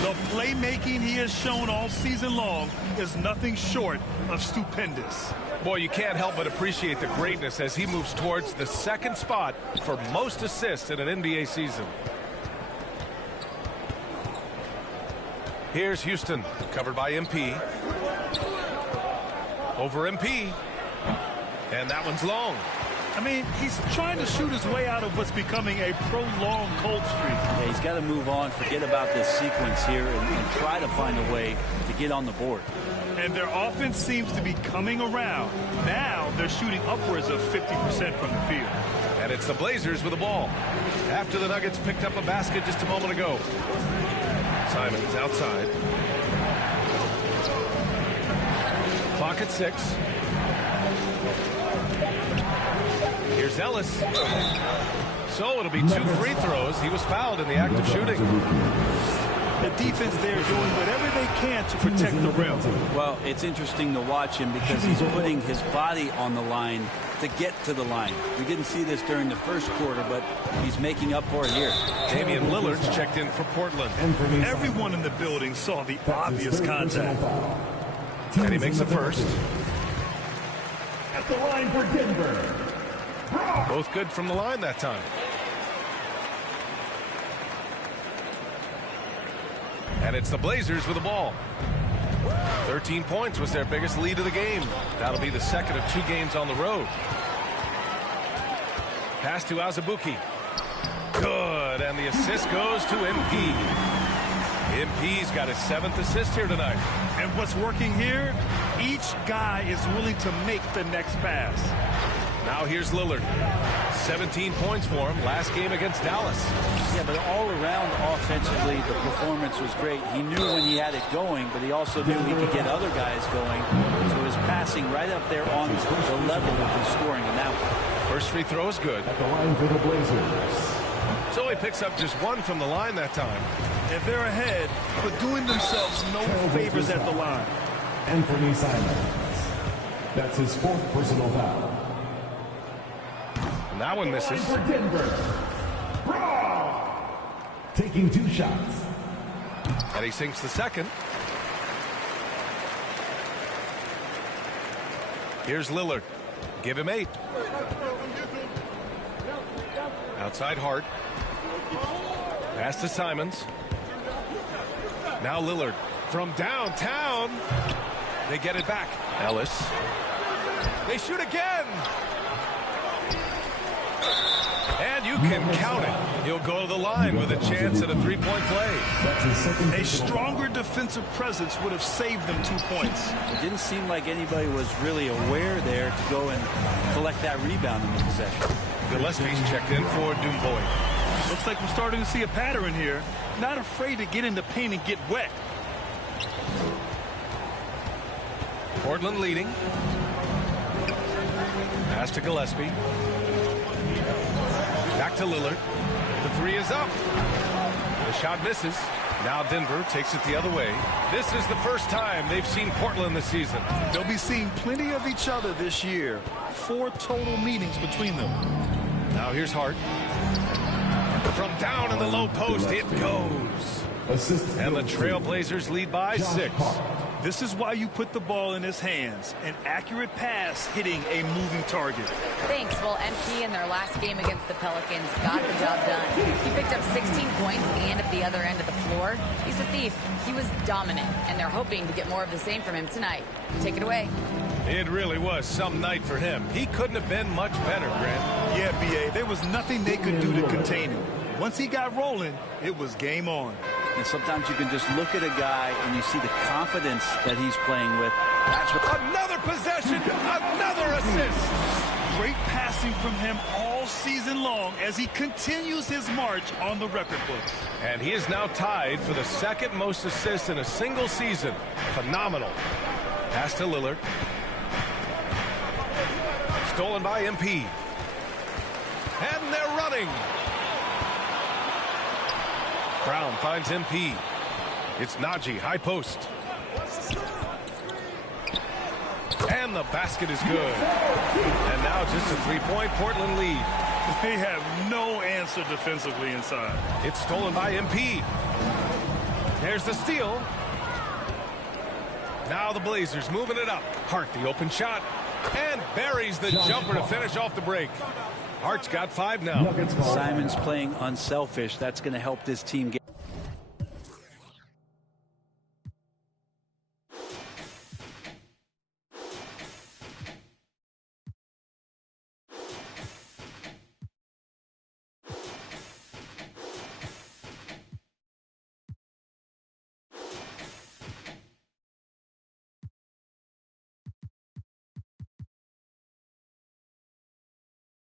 The playmaking he has shown all season long is nothing short of stupendous. Boy, you can't help but appreciate the greatness as he moves towards the second spot for most assists in an NBA season. Here's Houston, covered by MP. Over MP. And that one's long. I mean, he's trying to shoot his way out of what's becoming a prolonged cold streak. Yeah, he's got to move on, forget about this sequence here, and try to find a way to get on the board. And their offense seems to be coming around. Now they're shooting upwards of 50% from the field. And it's the Blazers with the ball. After the Nuggets picked up a basket just a moment ago. Simons outside. Clock at 6. Here's Ellis. So it'll be 2 free throws. He was fouled in the act of shooting. The defense there doing whatever they can to protect the rim. Well, it's interesting to watch him because he's putting his body on the line to get to the line. We didn't see this during the first quarter, but he's making up for it here. Damian Lillard's checked in for Portland. Everyone in the building saw the obvious contact. And he makes the first. At the line for Denver. Both good from the line that time. And it's the Blazers with the ball. 13 points was their biggest lead of the game. That'll be the second of 2 games on the road. Pass to Azubuike. Good, and the assist goes to MP. MP's got his 7th assist here tonight. And what's working here? Each guy is willing to make the next pass. Now here's Lillard. 17 points for him last game against Dallas. Yeah, but all around offensively, the performance was great. He knew when he had it going, but he also knew he could get other guys going. So his passing right up there on the level of his scoring in that one. First free throw is good. At the line for the Blazers. So he picks up just 1 from the line that time. And they're ahead, but doing themselves no favors at the line. Anthony Simons. That's his 4th personal foul. And that one misses. For Denver. Taking 2 shots. And he sinks the second. Here's Lillard. Give him 8. Outside Hart. Pass to Simons. Now Lillard from downtown. They get it back. Ellis. They shoot again. And you can count it. He'll go to the line with a chance at a 3-point play. A stronger defensive presence would have saved them 2 points. It didn't seem like anybody was really aware there to go and collect that rebound in the possession. Gillespie's checked in for Dumboy. Looks like we're starting to see a pattern here. Not afraid to get in the paint and get wet. Portland leading. Pass to Gillespie. Back to Lillard. The three is up. The shot misses. Now Denver takes it the other way. This is the first time they've seen Portland this season. They'll be seeing plenty of each other this year. 4 total meetings between them. Now here's Hart. From down in the low post, it goes. And the Trailblazers lead by 6. This is why you put the ball in his hands. An accurate pass hitting a moving target. Thanks. Well, MP in their last game against the Pelicans got the job done. He picked up 16 points and at the other end of the floor. He's a thief. He was dominant, and they're hoping to get more of the same from him tonight. Take it away. It really was some night for him. He couldn't have been much better, Grant. Yeah, B.A., there was nothing they could do to contain him. Once he got rolling, it was game on. And sometimes you can just look at a guy and you see the confidence that he's playing with. That's what. Another possession, another assist. Great passing from him all season long as he continues his march on the record book. And he is now tied for the second most assists in a single season. Phenomenal. Pass to Lillard. Stolen by MP. And they're running. Brown finds MP. It's Najee, high post. And the basket is good. And now just a three-point Portland lead. They have no answer defensively inside. It's stolen by MP. There's the steal. Now the Blazers moving it up. Hart, the open shot. And buries the jumper to finish off the break. Hart's got 5 now. Simon's playing unselfish. That's going to help this team get.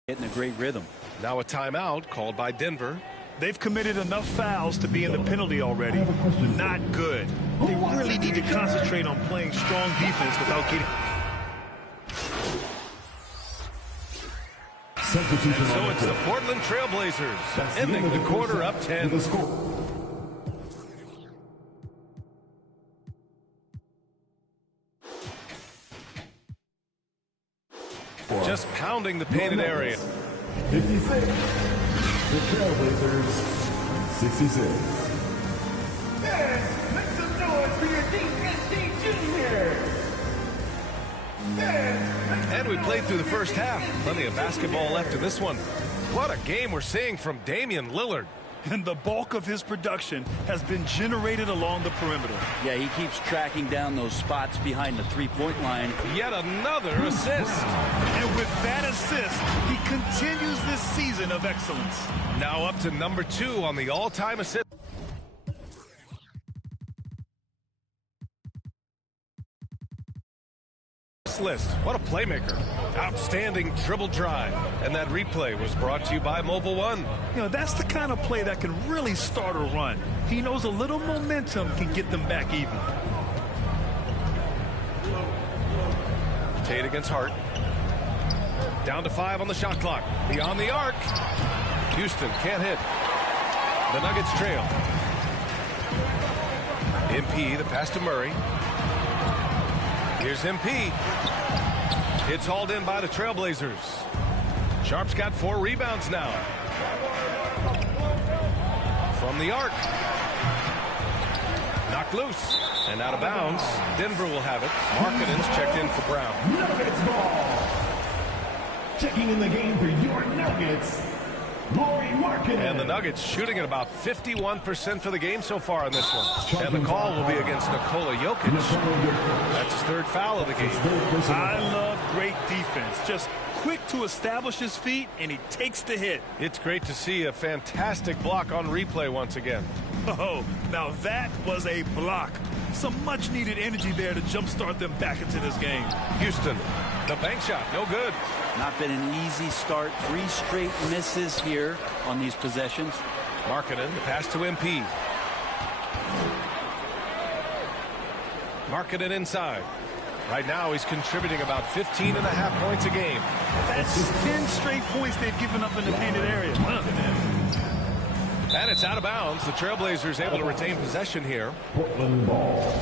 Getting a great rhythm. Now a timeout called by Denver. They've committed enough fouls to be in the penalty already. Not good. They really need to concentrate on playing strong defense without getting... So it's the Portland Trailblazers ending the quarter up 10. Just pounding the painted area. 56. The Trailblazers, 66. Yes, make some noise for your DSD Junior. And we played through the first half. Plenty of basketball left in this one. What a game we're seeing from Damian Lillard. And the bulk of his production has been generated along the perimeter. Yeah, he keeps tracking down those spots behind the three-point line. Yet another assist. And with that assist, he continues this season of excellence. Now up to number 2 on the all-time assist list. What a playmaker. Outstanding dribble drive. And that replay was brought to you by Mobile One. You know, that's the kind of play that can really start a run. He knows a little momentum can get them back even. Tate against Hart. Down to 5 on the shot clock. Beyond the arc. Houston can't hit. The Nuggets trail. MP, the pass to Murray. Here's MP. It's hauled in by the Trailblazers. Sharp's got 4 rebounds now. From the arc. Knocked loose. And out of bounds. Denver will have it. Markkanen's checked in for Brown. Nuggets ball. Checking in the game for your Nuggets, and the Nuggets shooting at about 51% for the game so far in this one. And the call will be against Nikola Jokic. That's his 3rd foul of the game. I love great defense. Just quick to establish his feet, and he takes the hit. It's great to see a fantastic block on replay once again. Oh, now that was a block. Some much-needed energy there to jumpstart them back into this game. Houston, the bank shot, no good. Not been an easy start. 3 straight misses here on these possessions. Markkanen, the pass to MP. Markkanen inside. Right now he's contributing about 15.5 points a game. That's 10 straight points they've given up in the painted area. And it's out of bounds. The Trailblazers able to retain possession here. Portland ball.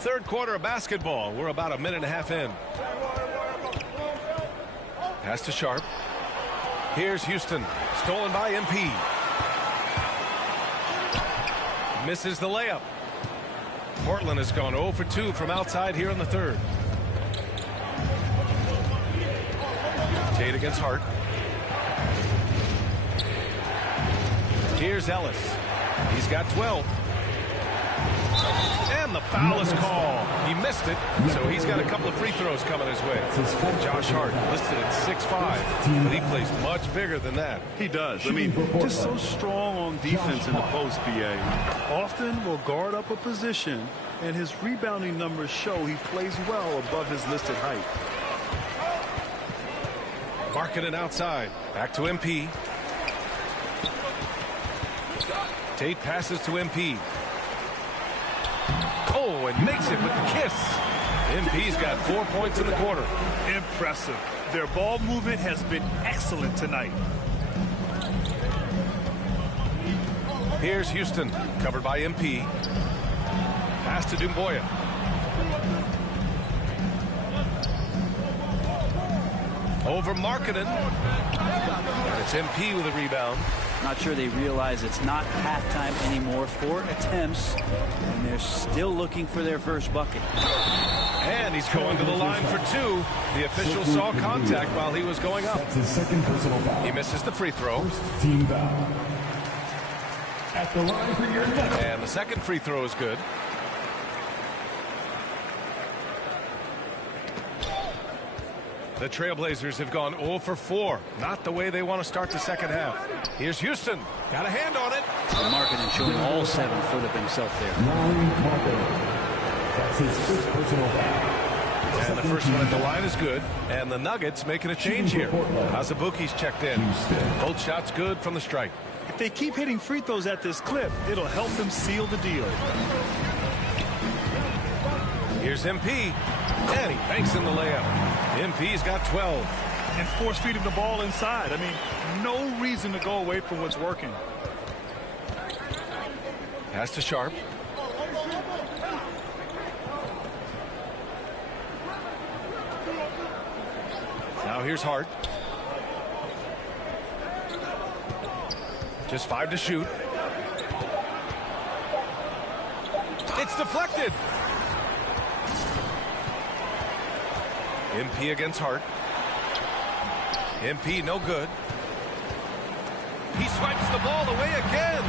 Third quarter of basketball. We're about a minute and a half in. Pass to Sharp. Here's Houston. Stolen by MP. Misses the layup. Portland has gone 0 for 2 from outside here in the third. Tate against Hart. Here's Ellis. He's got 12. And the foul is called. He missed it, so he's got a couple of free throws coming his way. Josh Hart listed at 6'5", but he plays much bigger than that. He does. I mean, just so strong on defense in the post, BA. Often will guard up a position, and his rebounding numbers show he plays well above his listed height. Markkanen outside. Back to MP. Tate passes to MP. Oh, and makes it with the kiss. MP's got 4 points in the quarter. Impressive. Their ball movement has been excellent tonight. Here's Houston, covered by MP. Pass to Doumbouya. Over Markkanen. And it's MP with a rebound. Not sure they realize it's not halftime anymore. 4 attempts, and they're still looking for their first bucket. And he's going to the line for 2. The official saw contact while he was going up. That's his second personal foul. He misses the free throw. First team foul. At the line for your next. And the second free throw is good. The Trailblazers have gone 0 for 4. Not the way they want to start the second half. Here's Houston. Got a hand on it. And Markkanen showing all 7 foot of himself there. That's his first personal foul. And the first one at the line is good. And the Nuggets making a change here. Azubuike's checked in. Both shots good from the strike. If they keep hitting free throws at this clip, it'll help them seal the deal. Here's MP. And he banks in the layup. MP's got 12. And force feeding the ball inside. I mean, no reason to go away from what's working. Pass to Sharp. Now here's Hart. Just 5 to shoot. It's deflected. MP against Hart. MP no good. He swipes the ball away again.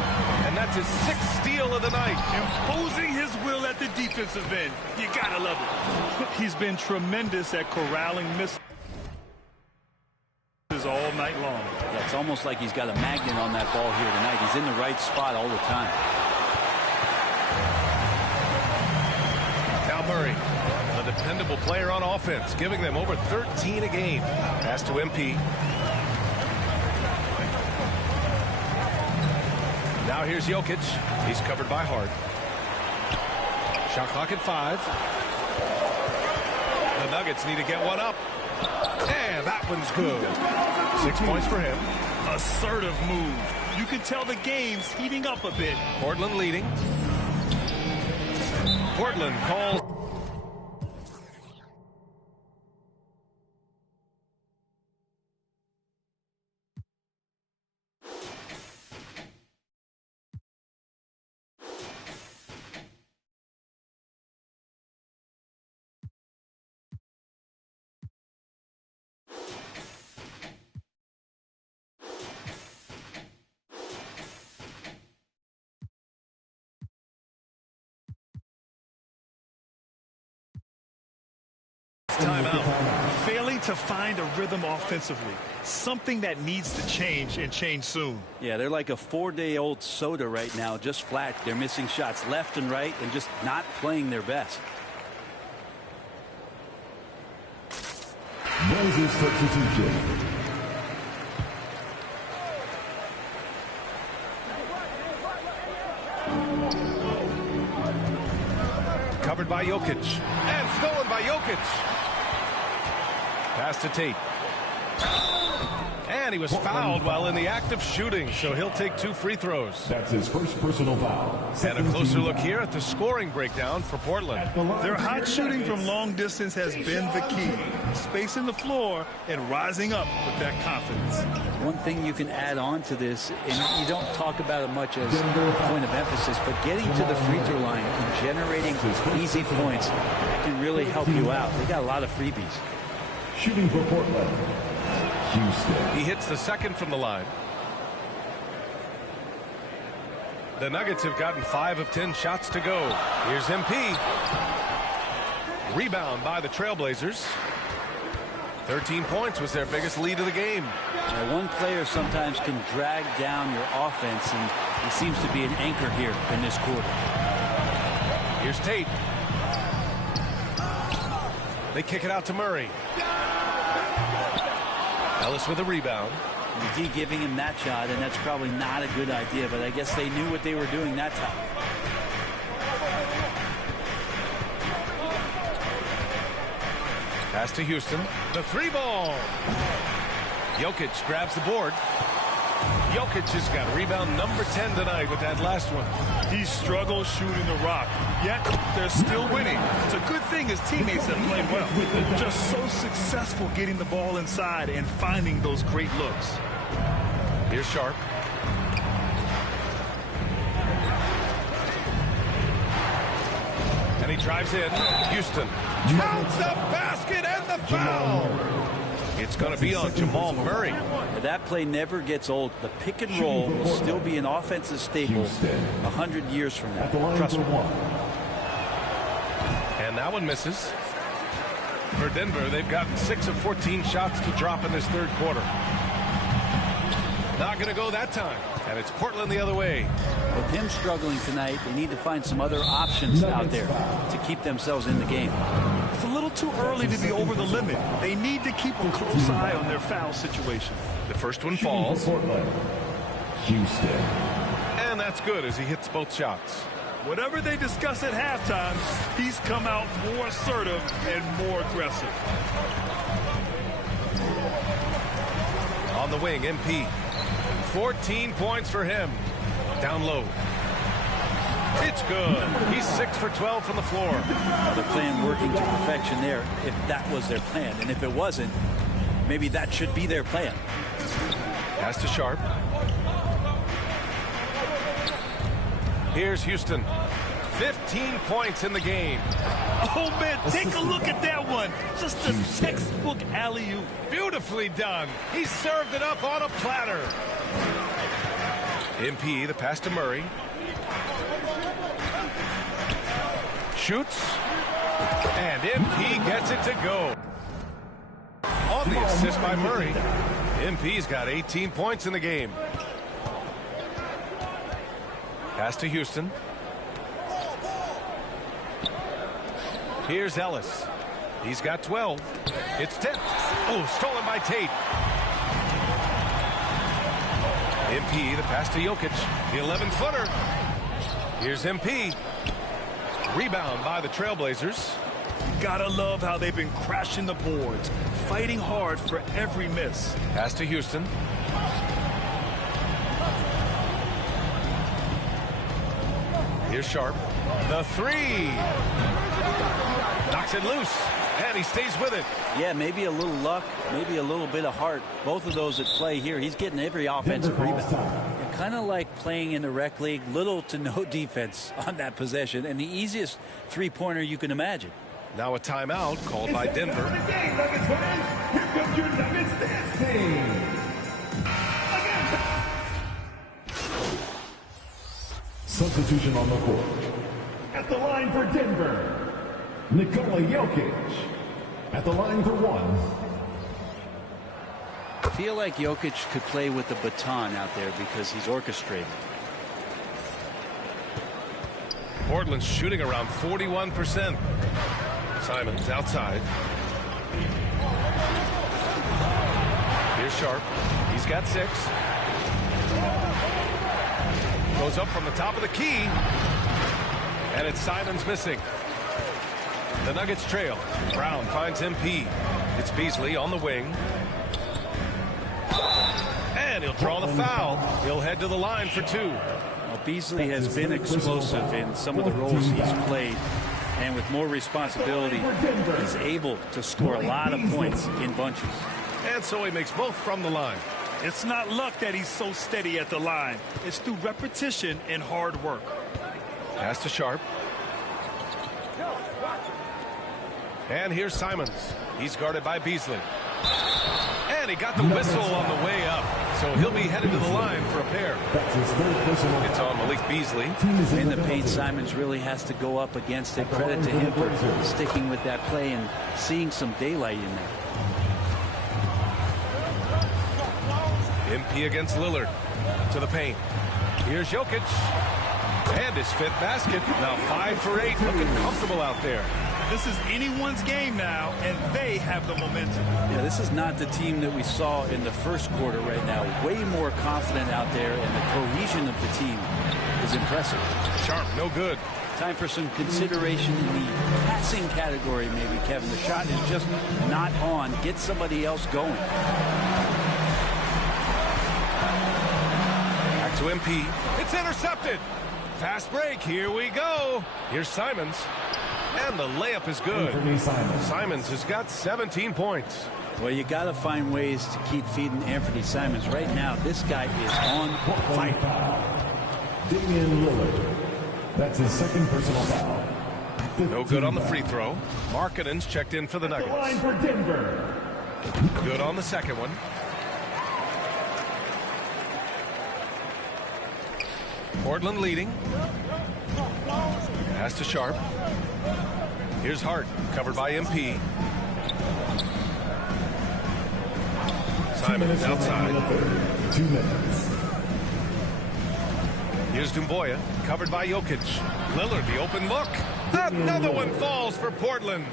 And that's his 6th steal of the night. Imposing his will at the defensive end. You gotta love it. He's been tremendous at corralling misses all night long. Yeah, it's almost like he's got a magnet on that ball here tonight. He's in the right spot all the time. Now Murray, a dependable player on offense, giving them over 13 a game. Pass to MP. Now here's Jokic. He's covered by Hart. Shot clock at 5. The Nuggets need to get one up. And that one's good. 6 points for him. Assertive move. You can tell the game's heating up a bit. Portland leading. Portland calls. Timeout. Failing to find a rhythm offensively. Something that needs to change and change soon. Yeah, they're like a 4-day-old soda right now, just flat. They're missing shots left and right and just not playing their best. Moses substitution. Covered by Jokic. And stolen by Jokic. Pass to Tate. And he was fouled while in the act of shooting, so he'll take 2 free throws. That's his first personal foul. And a closer look here at the scoring breakdown for Portland. Their hot shooting from long distance has been the key. Spacing the floor and rising up with that confidence. One thing you can add on to this, and you don't talk about it much as a point of emphasis, but getting to the free throw line and generating easy points can really help you out. They got a lot of freebies. Shooting for Portland, Houston. He hits the second from the line. The Nuggets have gotten 5 of 10 shots to go. Here's MP. Rebound by the Trailblazers. 13 points was their biggest lead of the game. Now, one player sometimes can drag down your offense, and he seems to be an anchor here in this quarter. Here's Tate. They kick it out to Murray. Ellis with a rebound. McGee giving him that shot, and that's probably not a good idea, but I guess they knew what they were doing that time. Pass to Houston. The 3-ball. Jokic grabs the board. Jokic has got rebound number 10 tonight with that last one. He struggles shooting the rock, yet they're still winning. It's a good thing his teammates have played well. Just so successful getting the ball inside and finding those great looks. Here's Sharp. And he drives in. Houston counts the basket and the foul. It's going to be on Jamal Murray. Now, that play never gets old. The pick and roll will still be an offensive staple 100 years from now. Trust me. And that one misses. For Denver, they've gotten 6 of 14 shots to drop in this third quarter. Not going to go that time. And it's Portland the other way. With him struggling tonight, they need to find some other options out there to keep themselves in the game. It's a little too early to be over the limit. They need to keep a close eye on their foul situation. The first one falls. Houston. And that's good as he hits both shots. Whatever they discuss at halftime, he's come out more assertive and more aggressive. On the wing, MP. 14 points for him. Down low. It's good. He's 6 for 12 from the floor. They're playing working to perfection there, if that was their plan. And if it wasn't, maybe that should be their plan. Pass to Sharp. Here's Houston. 15 points in the game. Oh, man, take a look at that one. Just a textbook alley-oop. Beautifully done. He served it up on a platter. MP, the pass to Murray. Shoots. And MP gets it to go. On the assist by Murray. MP's got 18 points in the game. Pass to Houston. Here's Ellis. He's got 12. It's tipped. Oh, stolen by Tate. MP, the pass to Jokic. The 11-footer. Here's MP. Rebound by the Trailblazers. Gotta love how they've been crashing the boards, fighting hard for every miss. Pass to Houston. Here's Sharp. The 3. Knocks it loose. And he stays with it. Yeah, maybe a little luck, maybe a little bit of heart. Both of those at play here. He's getting every offensive rebound. Kind of like playing in the rec league, little to no defense on that possession, and the easiest three-pointer you can imagine. Now a timeout called by Denver. Here comes your Nuggets dance team. Substitution on the court. At the line for Denver, Nikola Jokic. At the line for 1. I feel like Jokic could play with the baton out there because he's orchestrating. Portland's shooting around 41%. Simons outside. Here's Sharp. He's got 6. Goes up from the top of the key. And it's Simons missing. The Nuggets trail. Brown finds MP. It's Beasley on the wing. And he'll draw the foul. He'll head to the line for 2. Well, Beasley has been explosive in some of the roles he's played. And with more responsibility, he's able to score a lot of points in bunches. And so he makes both from the line. It's not luck that he's so steady at the line. It's through repetition and hard work. Pass to Sharp. And here's Simons. He's guarded by Beasley. And he got the whistle on the way up. So he'll be headed to the line for a pair. It's on Malik Beasley. In the paint, Simons really has to go up against it. Credit to him for sticking with that play and seeing some daylight in there. MP against Lillard. To the paint. Here's Jokic. And his 5th basket. Now 5 for 8. Looking comfortable out there. This is anyone's game now, and they have the momentum. Yeah, this is not the team that we saw in the first quarter right now. Way more confident out there, and the cohesion of the team is impressive. Sharp, no good. Time for some consideration in the passing category, maybe, Kevin. The shot is just not on. Get somebody else going. Back to MP. It's intercepted. Fast break. Here we go. Here's Simons. And the layup is good. Simons has got 17 points. Well, you got to find ways to keep feeding Anthony Simons. Right now, this guy is on fire. Damian Lillard. That's his 2nd personal foul. No good on the free throw. Markkanen's checked in for the Nuggets. Line for Denver. Good on the second one. Portland leading. Pass to Sharp. Here's Hart, covered by MP. Simons outside. 2 minutes. Here's Dumboya, covered by Jokic. Lillard, the open look. Another one falls for Portland.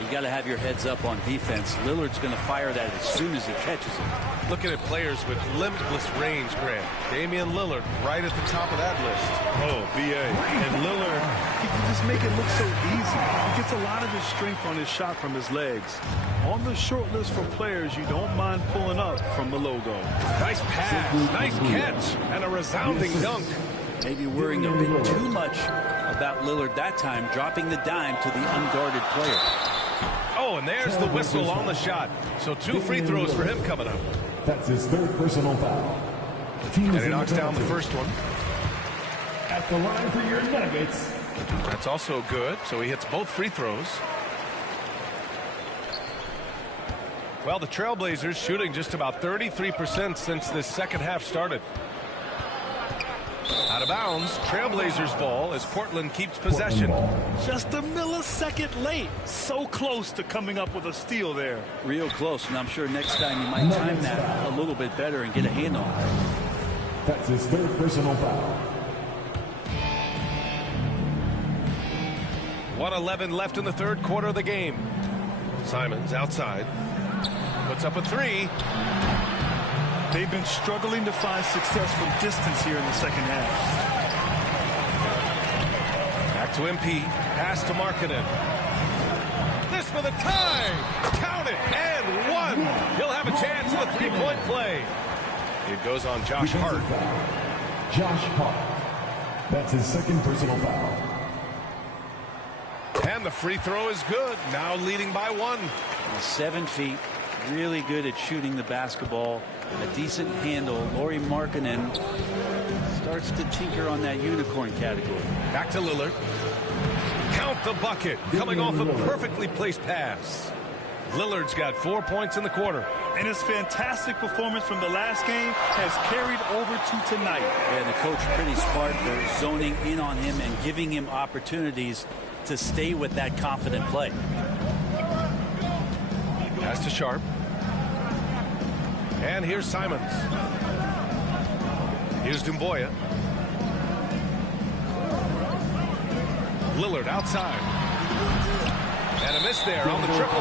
You got to have your heads up on defense. Lillard's going to fire that as soon as he catches it. Looking at players with limitless range, Grant. Damian Lillard right at the top of that list. Oh, BA. And Lillard, he can just make it look so easy. He gets a lot of his strength on his shot from his legs. On the short list for players you don't mind pulling up from the logo. Nice pass, nice catch, and a resounding dunk. Maybe worrying a bit too much about Lillard that time, dropping the dime to the unguarded player. Oh, and there's the whistle on the shot. So 2 free throws for him coming up. That's his 3rd personal foul. And he knocks down the first one. At the line for your Nuggets. That's also good. So he hits both free throws. Well, the Trailblazers shooting just about 33% since this second half started. Out of bounds, Trailblazers ball as Portland keeps possession. Just a millisecond late. So close to coming up with a steal there. Real close, and I'm sure next time you might time that a little bit better and get a hand on it. That's his 3rd personal foul. 1:11 left in the 3rd quarter of the game. Simons outside. Puts up a 3. They've been struggling to find success from distance here in the second half. Back to MP. Pass to Markkanen. This for the tie. Count it. And 1. He'll have a chance at a 3-point play. It goes on Josh Hart. Josh Hart. That's his 2nd personal foul. And the free throw is good. Now leading by 1. 7 feet. Really good at shooting the basketball. A decent handle. Lauri Markkanen starts to tinker on that unicorn category. Back to Lillard. Count the bucket. Coming off a perfectly placed pass. Lillard's got 4 points in the quarter. And his fantastic performance from the last game has carried over to tonight. Yeah, the coach pretty smart for zoning in on him and giving him opportunities to stay with that confident play. Pass to Sharp. And here's Simons. Here's Dumboya. Lillard outside. And a miss there on the triple.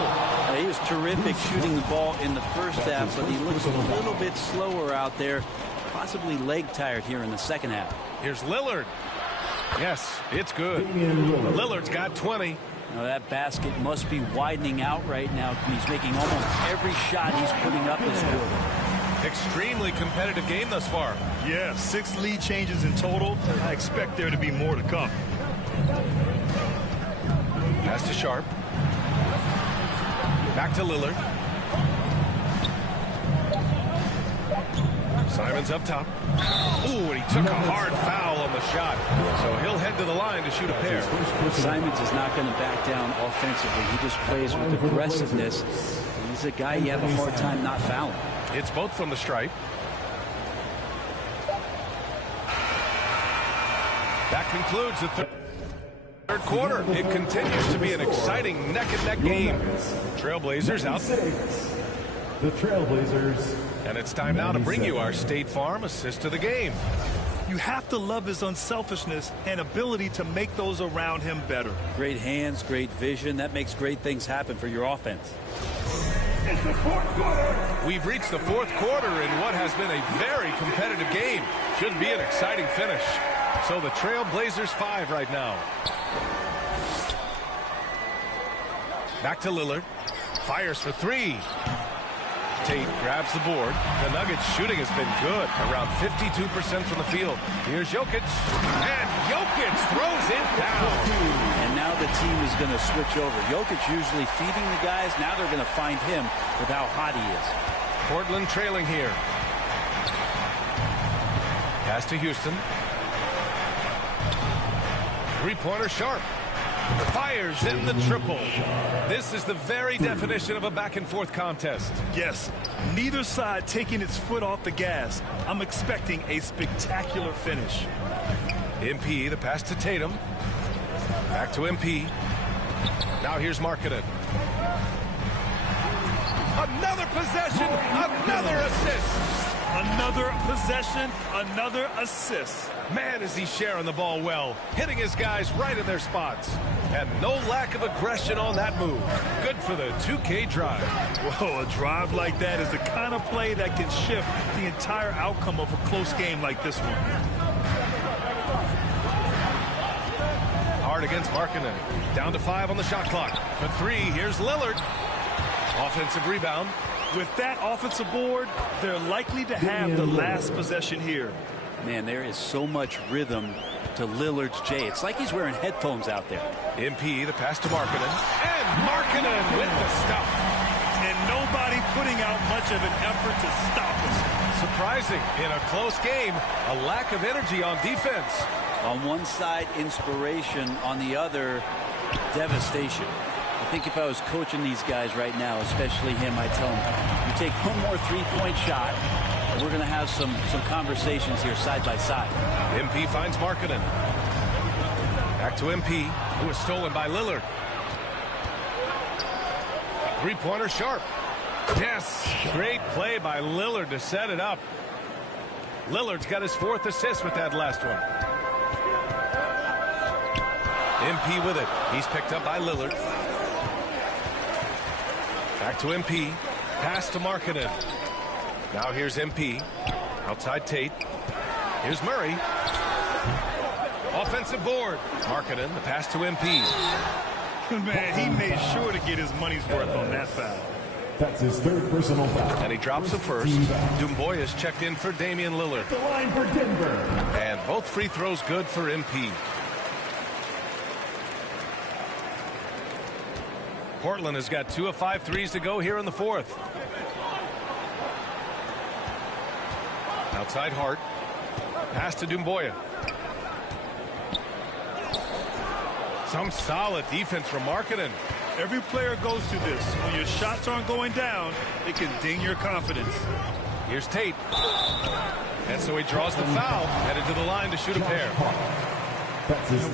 He was terrific shooting the ball in the first half, but he looks a little bit slower out there, possibly leg tired here in the second half. Here's Lillard. Yes, it's good. Lillard's got 20. Now that basket must be widening out right now. He's making almost every shot he's putting up this quarter. Extremely competitive game thus far. Yeah, 6 lead changes in total. I expect there to be more to come. Pass to Sharp. Back to Lillard. Simons up top. Ooh, and he took a hard foul on the shot. So he'll head to the line to shoot a pair. Simons is not going to back down offensively. He just plays with aggressiveness. He's a guy you have a hard time not fouling. It's both from the stripe. That concludes the third quarter. It continues to be an exciting neck-and-neck game. Trailblazers out. The Trailblazers. And it's time now to bring you our State Farm assist of the game. You have to love his unselfishness and ability to make those around him better. Great hands, great vision. That makes great things happen for your offense. It's the fourth quarter. We've reached the fourth quarter in what has been a very competitive game. Should be an exciting finish. So the Trailblazers 5 right now. Back to Lillard. Fires for 3. Tate grabs the board. The Nuggets shooting has been good, around 52% from the field. Here's Jokic, and Jokic throws it down. And now the team is going to switch over. Jokic usually feeding the guys. Now they're going to find him with how hot he is. Portland trailing here. Pass to Houston. Three-pointer Sharp. Fires in the triple. This is the very definition of a back-and-forth contest. Yes, neither side taking its foot off the gas. I'm expecting a spectacular finish. MP, the pass to Tatum. Back to MP. Now here's Markkanen. Another possession, another assist. Another possession, another assist. Man, is he sharing the ball well, hitting his guys right in their spots. And no lack of aggression on that move. Good for the 2K drive. Whoa, a drive like that is the kind of play that can shift the entire outcome of a close game like this one. Hard against Markkanen. Down to 5 on the shot clock. For 3, here's Lillard. Offensive rebound. With that offensive board, they're likely to have the last possession here. Man, there is so much rhythm to Lillard's J. It's like he's wearing headphones out there. MP, the pass to Markkanen. And Markkanen with the stuff. And nobody putting out much of an effort to stop him. Surprising. In a close game, a lack of energy on defense. On one side, inspiration. On the other, devastation. I think if I was coaching these guys right now, especially him, I'd tell him, you take one more three-point shot, and we're going to have some conversations here side by side. MP finds Markkanen. Back to MP, who was stolen by Lillard. Three-pointer Sharp. Yes, great play by Lillard to set it up. Lillard's got his 4th assist with that last one. MP with it. He's picked up by Lillard. Back to MP. Pass to Markkanen. Now here's MP. Outside Tate. Here's Murray. Offensive board. Markkanen, the pass to MP. Man, he made sure to get his money's worth on that foul. That's his 3rd personal foul. And he drops the first. Dumboyas checked in for Damian Lillard. The line for Denver. And both free throws good for MP. Portland has got 2 of 5 threes to go here in the 4th. Outside Hart. Pass to Dumboya. Some solid defense from Markkanen. Every player goes through this. When your shots aren't going down, it can ding your confidence. Here's Tate. And so he draws the foul, headed to the line to shoot a pair.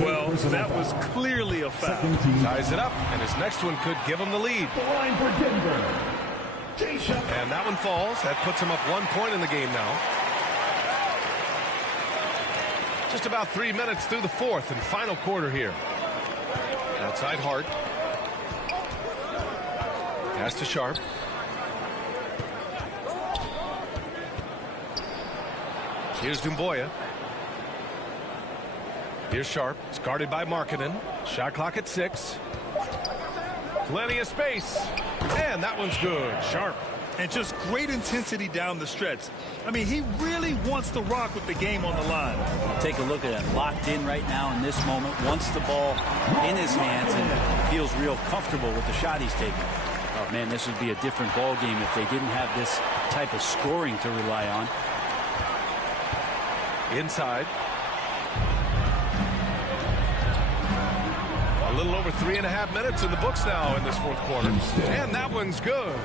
Well, that was clearly a foul. Ties it up, and his next one could give him the lead. The line for Denver. And that one falls. That puts him up 1 point in the game now. Just about 3 minutes through the 4th and final quarter here. Outside Hart. Pass to Sharp. Here's Dumboya. Here's Sharp. It's guarded by Markkanen. Shot clock at 6. Plenty of space. And that one's good. Sharp. And just great intensity down the stretch. I mean, he really wants to rock with the game on the line. Take a look at it. Locked in right now in this moment. Wants the ball in his hands and feels real comfortable with the shot he's taking. Oh, man, this would be a different ball game if they didn't have this type of scoring to rely on. Inside. A little over 3.5 minutes in the books now in this fourth quarter. And that one's good.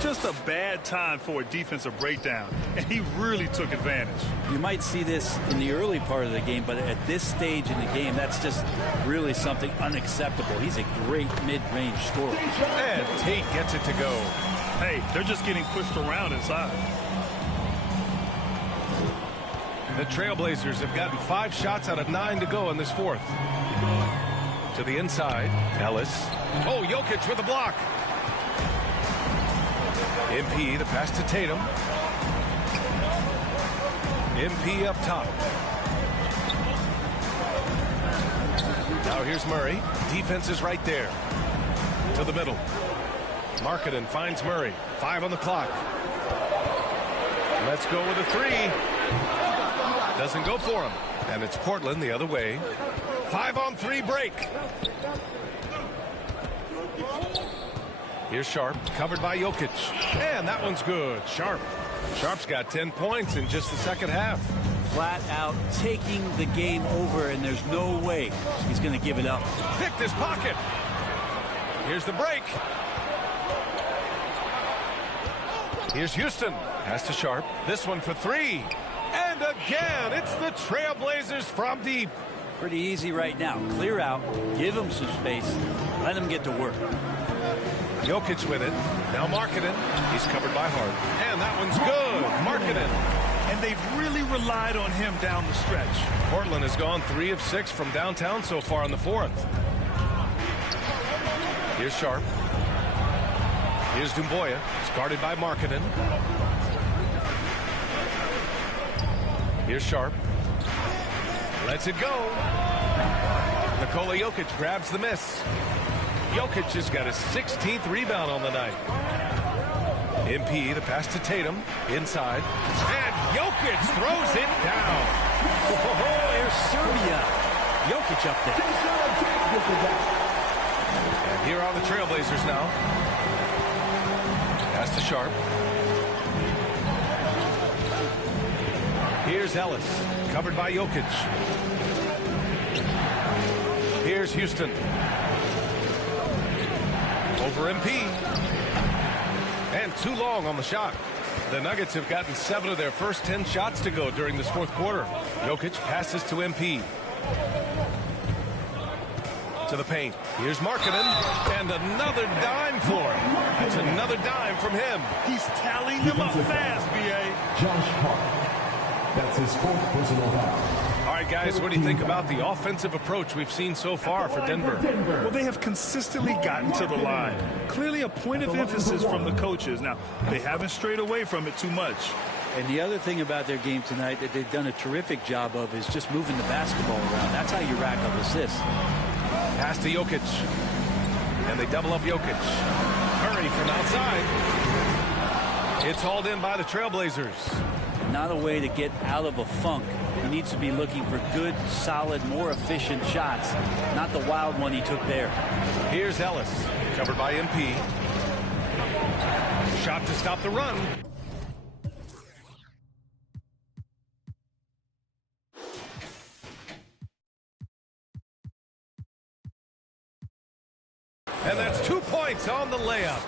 Just a bad time for a defensive breakdown, and he really took advantage. You might see this in the early part of the game, but at this stage in the game, that's just really something unacceptable. He's a great mid-range scorer. And Tate gets it to go. Hey, they're just getting pushed around inside. The Trailblazers have gotten 5 shots out of 9 to go in this fourth. To the inside, Ellis. Oh, Jokic with a block. MP, the pass to Tatum. MP up top. Now here's Murray. Defense is right there. To the middle. Markkanen finds Murray. 5 on the clock. Let's go with a 3. Doesn't go for him. And it's Portland the other way. 5-on-3 break. Here's Sharp, covered by Jokic. And that one's good. Sharp's got 10 points in just the second half. Flat out taking the game over, and there's no way he's going to give it up. Picked his pocket. Here's the break. Here's Houston. Pass to Sharp. This one for 3. And again, it's the Trailblazers from deep. Pretty easy right now. Clear out, give him some space, let him get to work. Jokic with it. Now Markkanen. He's covered by Hart. And that one's good. Markkanen. And they've really relied on him down the stretch. Portland has gone 3 of 6 from downtown so far in the fourth. Here's Sharp. Here's Dumboya. It's guarded by Markkanen. Here's Sharp. Lets it go. Nikola Jokic grabs the miss. Jokic has got his 16th rebound on the night. MP, the pass to Tatum, inside. And Jokic throws it down. Oh, here's Serbia. Jokic up there. And here are the Trailblazers now. Pass to Sharp. Here's Ellis, covered by Jokic. Here's Houston. Over MP. And too long on the shot. The Nuggets have gotten 7 of their first 10 shots to go during this fourth quarter. Jokic passes to MP. To the paint. Here's Markkanen. And another dime for him. That's another dime from him. He's tallying them up fast, B.A. Josh Hart. That's his 4th personal foul. All right, guys, what do you think about the offensive approach we've seen so far for Denver? Well, they have consistently gotten to the line. Clearly a point of emphasis from the coaches. Now, they haven't strayed away from it too much. And the other thing about their game tonight that they've done a terrific job of is just moving the basketball around. That's how you rack up assists. Pass to Jokic. And they double up Jokic. Murray from outside. It's hauled in by the Trailblazers. Not a way to get out of a funk. He needs to be looking for good, solid, more efficient shots. Not the wild one he took there. Here's Ellis, covered by MP. Shot to stop the run. And that's 2 points on the layup.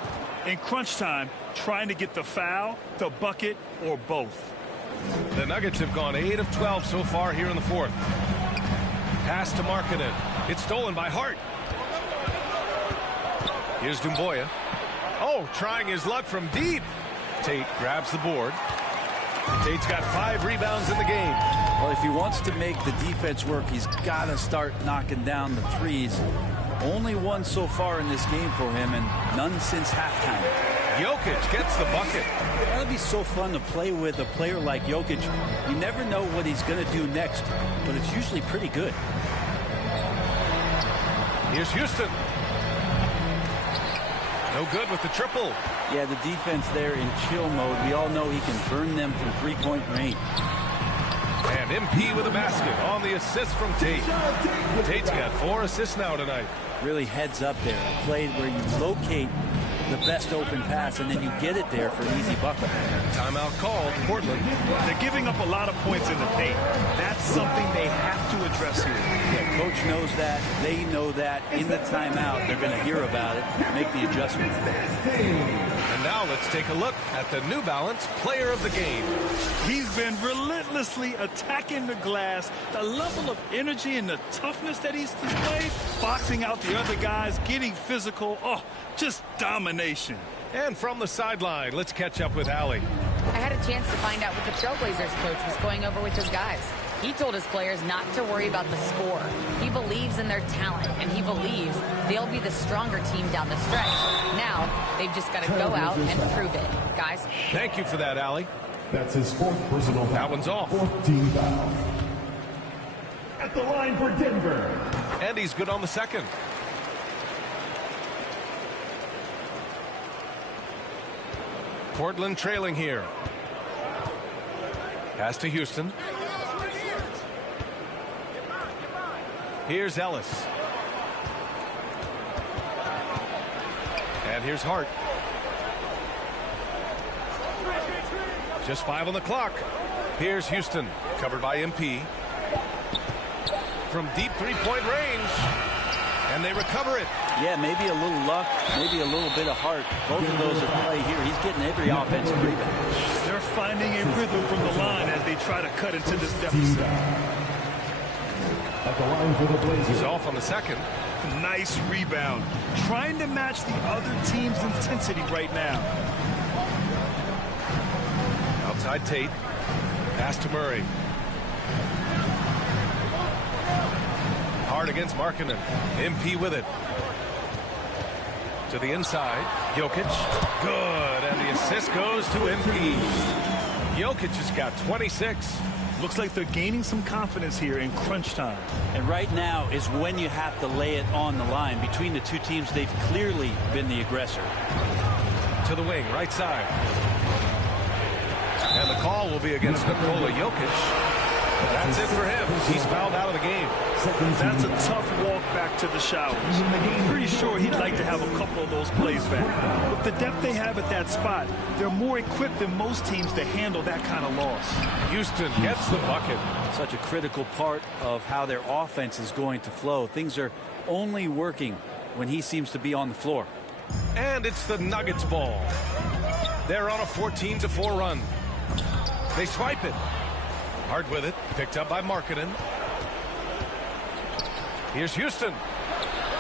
In crunch time, trying to get the foul, the bucket, or both. The Nuggets have gone 8 of 12 so far here in the fourth. Pass to Markkanen. It's stolen by Hart. Here's Dumboya. Oh, trying his luck from deep. Tate grabs the board. Tate's got 5 rebounds in the game. Well, if he wants to make the defense work, he's got to start knocking down the threes. Only one so far in this game for him, and none since halftime. Jokic gets the bucket. That'll be so fun to play with a player like Jokic. You never know what he's going to do next, but it's usually pretty good. Here's Houston. No good with the triple. Yeah, the defense there in chill mode. We all know he can burn them from three-point range. And MP with a basket on the assist from Tate. Tate's got 4 assists now tonight. Really heads up there. A play where you locate the best open pass and then you get it there for an easy bucket. Timeout called, Portland. They're giving up a lot of points in the paint. That's something they have to address here. Yeah, coach knows that. They know that. In the timeout, they're going to hear about it, make the adjustment. And now let's take a look at the New Balance player of the game. He's been relentlessly attacking the glass. The level of energy and the toughness that he's displayed, boxing out the other guys, getting physical. Oh, just domination. And from the sideline, let's catch up with Allie. I had a chance to find out what the Trailblazers coach was going over with his guys. He told his players not to worry about the score. He believes in their talent, and he believes they'll be the stronger team down the stretch. Now, they've just got to go out and prove it. Guys. Thank you for that, Allie. That's his 4th personal foul. That one's off. 4th team foul. At the line for Denver. And he's good on the second. Portland trailing here. Pass to Houston. Here's Ellis. And here's Hart. Just 5 on the clock. Here's Houston, covered by MP. From deep three-point range. And they recover it. Yeah, maybe a little luck, maybe a little bit of heart. Both of those at play here. He's getting every offensive rebound. They're finding a rhythm from the line as they try to cut into this deficit. At the line for the Blazers. He's off on the second. Nice rebound. Trying to match the other team's intensity right now. Outside Tate. Pass to Murray. Hard against Markkanen. MP with it. To the inside. Jokic. Good. And the assist goes to MP. Jokic has got 26. Looks like they're gaining some confidence here in crunch time. And right now is when you have to lay it on the line. Between the two teams, they've clearly been the aggressor. To the wing, right side. And the call will be against Nikola Jokic. That's it for him. He's fouled out of the game. That's a tough walk back to the showers. I'm pretty sure he'd like to have a couple of those plays back. With the depth they have at that spot, they're more equipped than most teams to handle that kind of loss. Houston gets the bucket. Such a critical part of how their offense is going to flow. Things are only working when he seems to be on the floor. And it's the Nuggets ball. They're on a 14-4 run. They swipe it. Hard with it. Picked up by Markkanen. Here's Houston.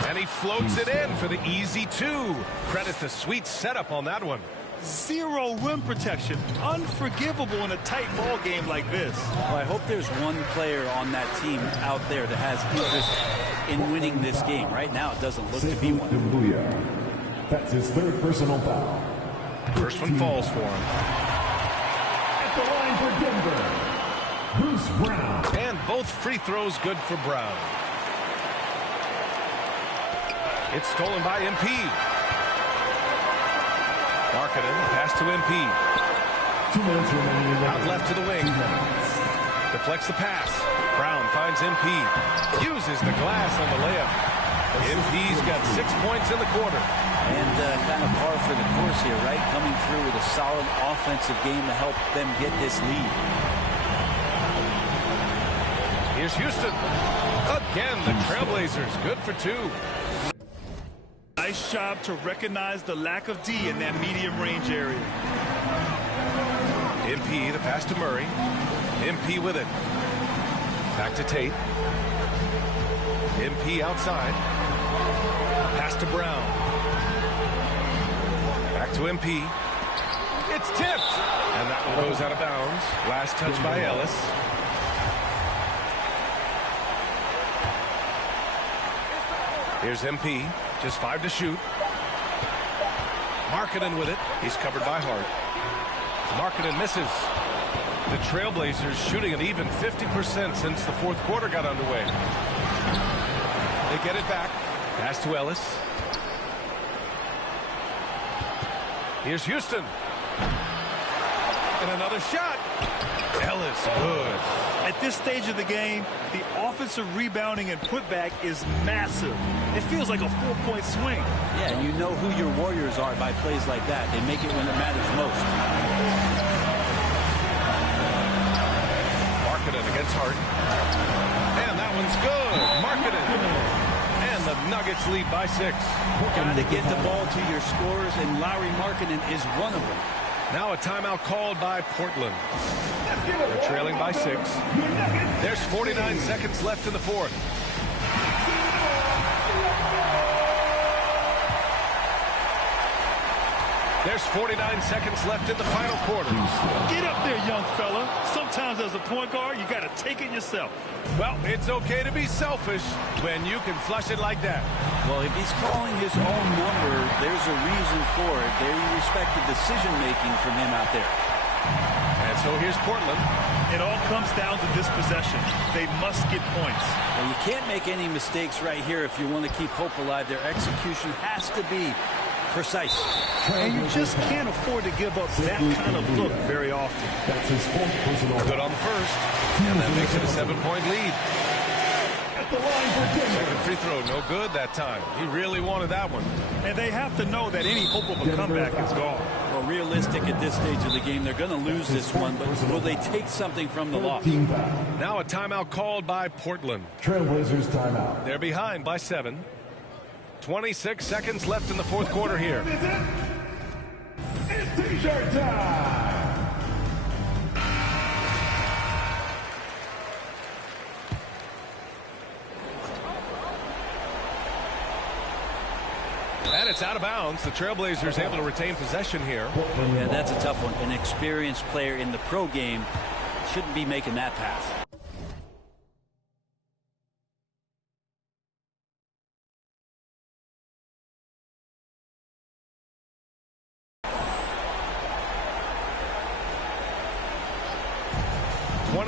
And he floats it in for the easy 2. Credit the sweet setup on that one. Zero rim protection. Unforgivable in a tight ball game like this. Well, I hope there's one player on that team out there that has interest in winning this game. Right now, it doesn't look to be one. That's his 3rd personal foul. First one falls for him. At the line for Denver, Bruce Brown. And both free throws good for Brown. It's stolen by MP. Markkanen, pass to MP. 2 minutes remaining. Out left to the wing. Deflects the pass. Brown finds MP. Uses the glass on the layup. MP's got 6 points in the quarter. And kind of par for the course here, right? Coming through with a solid offensive game to help them get this lead. Here's Houston. Again, the Trailblazers. Good for 2. Nice job to recognize the lack of D in that medium range area. MP, the pass to Murray. MP with it. Back to Tate. MP outside. Pass to Brown. Back to MP. It's tipped. And that one goes out of bounds. Last touch by Ellis. Here's MP. Just 5 to shoot. Markkanen with it. He's covered by Hart. Markkanen misses. The Trailblazers shooting an even 50% since the 4th quarter got underway. They get it back. Pass to Ellis. Here's Houston. And another shot. Ellis, good. At this stage of the game, the offensive rebounding and putback is massive. It feels like a 4-point swing. Yeah, and you know who your warriors are by plays like that. They make it when it matters most. Markkanen against Hart. And that one's good. Markkanen. And the Nuggets lead by 6. Got to get the ball to your scorers, and Lauri Markkanen is one of them. Now a timeout called by Portland. They're trailing by 6. There's 49 seconds left in the fourth. There's 49 seconds left in the final quarter. Get up there, young fella. Sometimes as a point guard, you got to take it yourself. Well, it's okay to be selfish when you can flush it like that. Well, if he's calling his own number, there's a reason for it. They respect the decision-making from him out there. And so here's Portland. It all comes down to this possession. They must get points. Well, you can't make any mistakes right here if you want to keep hope alive. Their execution has to be precise. And you just can't afford to give up that kind of look very often. That's his fourth personal. Good on the first. And that makes it a 7-point lead. At the line for Denver. Second free throw, no good that time. He really wanted that one. And they have to know that any hope of a comeback is gone. Well, realistic at this stage of the game. They're going to lose this one, but will they take something from the loss? Now a timeout called by Portland. Trailblazers timeout. They're behind by 7. 26 seconds left in the fourth quarter here. It's T-shirt time. And it's out of bounds. The Trailblazers able to retain possession here. Yeah, that's a tough one. An experienced player in the pro game shouldn't be making that pass.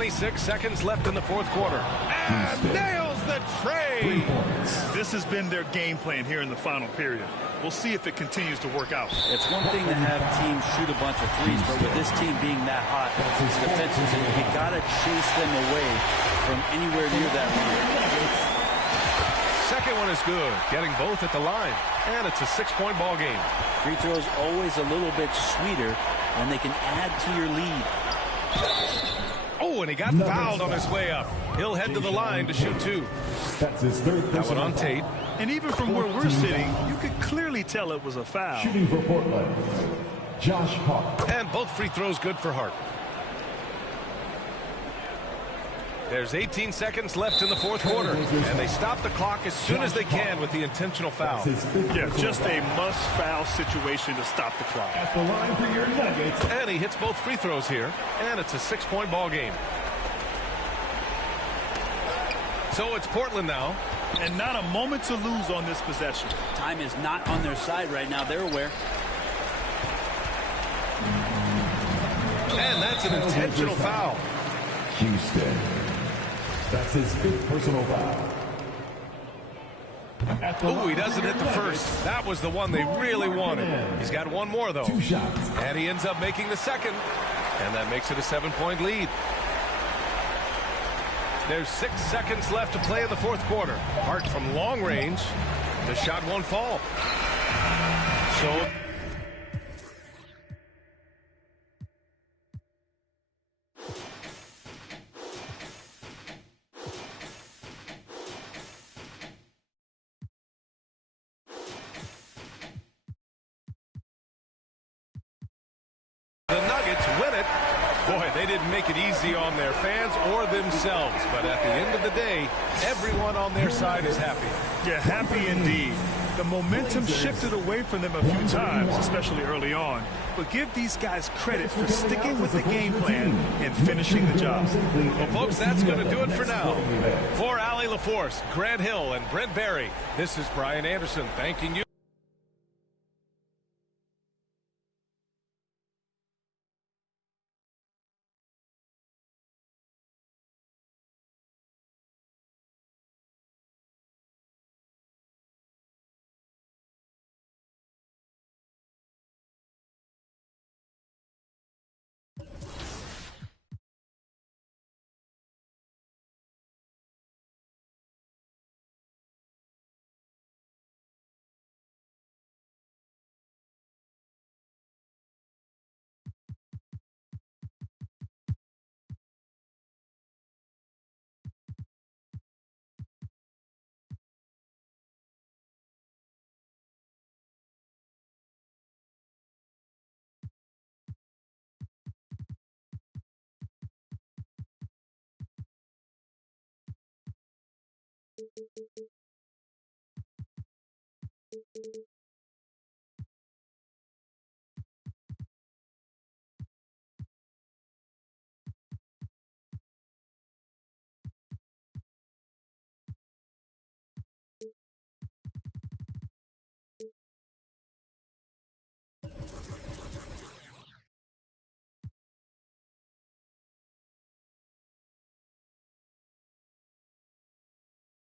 Six seconds left in the fourth quarter. And nails the tray. This has been their game plan here in the final period. We'll see if it continues to work out. It's one thing to have teams shoot a bunch of threes, but with this team being that hot defensively, you got to chase them away from anywhere near that line. Second one is good, getting both at the line. And it's a 6-point ball game. Free throws always a little bit sweeter when they can add to your lead. Oh, and he got fouled on his way up. He'll head to the line to shoot 2. That's his third. That one on Tate. And even from where we're sitting, you could clearly tell it was a foul. Shooting for Portland, Josh Hart. And both free throws good for Hart. There's 18 seconds left in the fourth quarter, and they stop the clock as soon as they can with the intentional foul. Yeah, just a must-foul situation to stop the clock. At the line for your Nuggets. And he hits both free throws here, and it's a 6-point ball game. So it's Portland now. And not a moment to lose on this possession. Time is not on their side right now. They're aware. And that's an intentional foul. Houston. That's his fifth personal foul. Oh, he doesn't hit the first. That was the one they really wanted. He's got one more, though. 2 shots. And he ends up making the second. And that makes it a 7-point lead. There's 6 seconds left to play in the fourth quarter. Hart from long range. The shot won't fall. So the Nuggets win it. Boy, they didn't make it easy on their fans or themselves. But at the end of the day, everyone on their side is happy. Yeah, happy indeed. The momentum shifted away from them a few times, especially early on. But give these guys credit for sticking with the game plan and finishing the job. Well, folks, that's going to do it for now. For Allie LaForce, Grant Hill, and Brent Barry, this is Brian Anderson thanking you.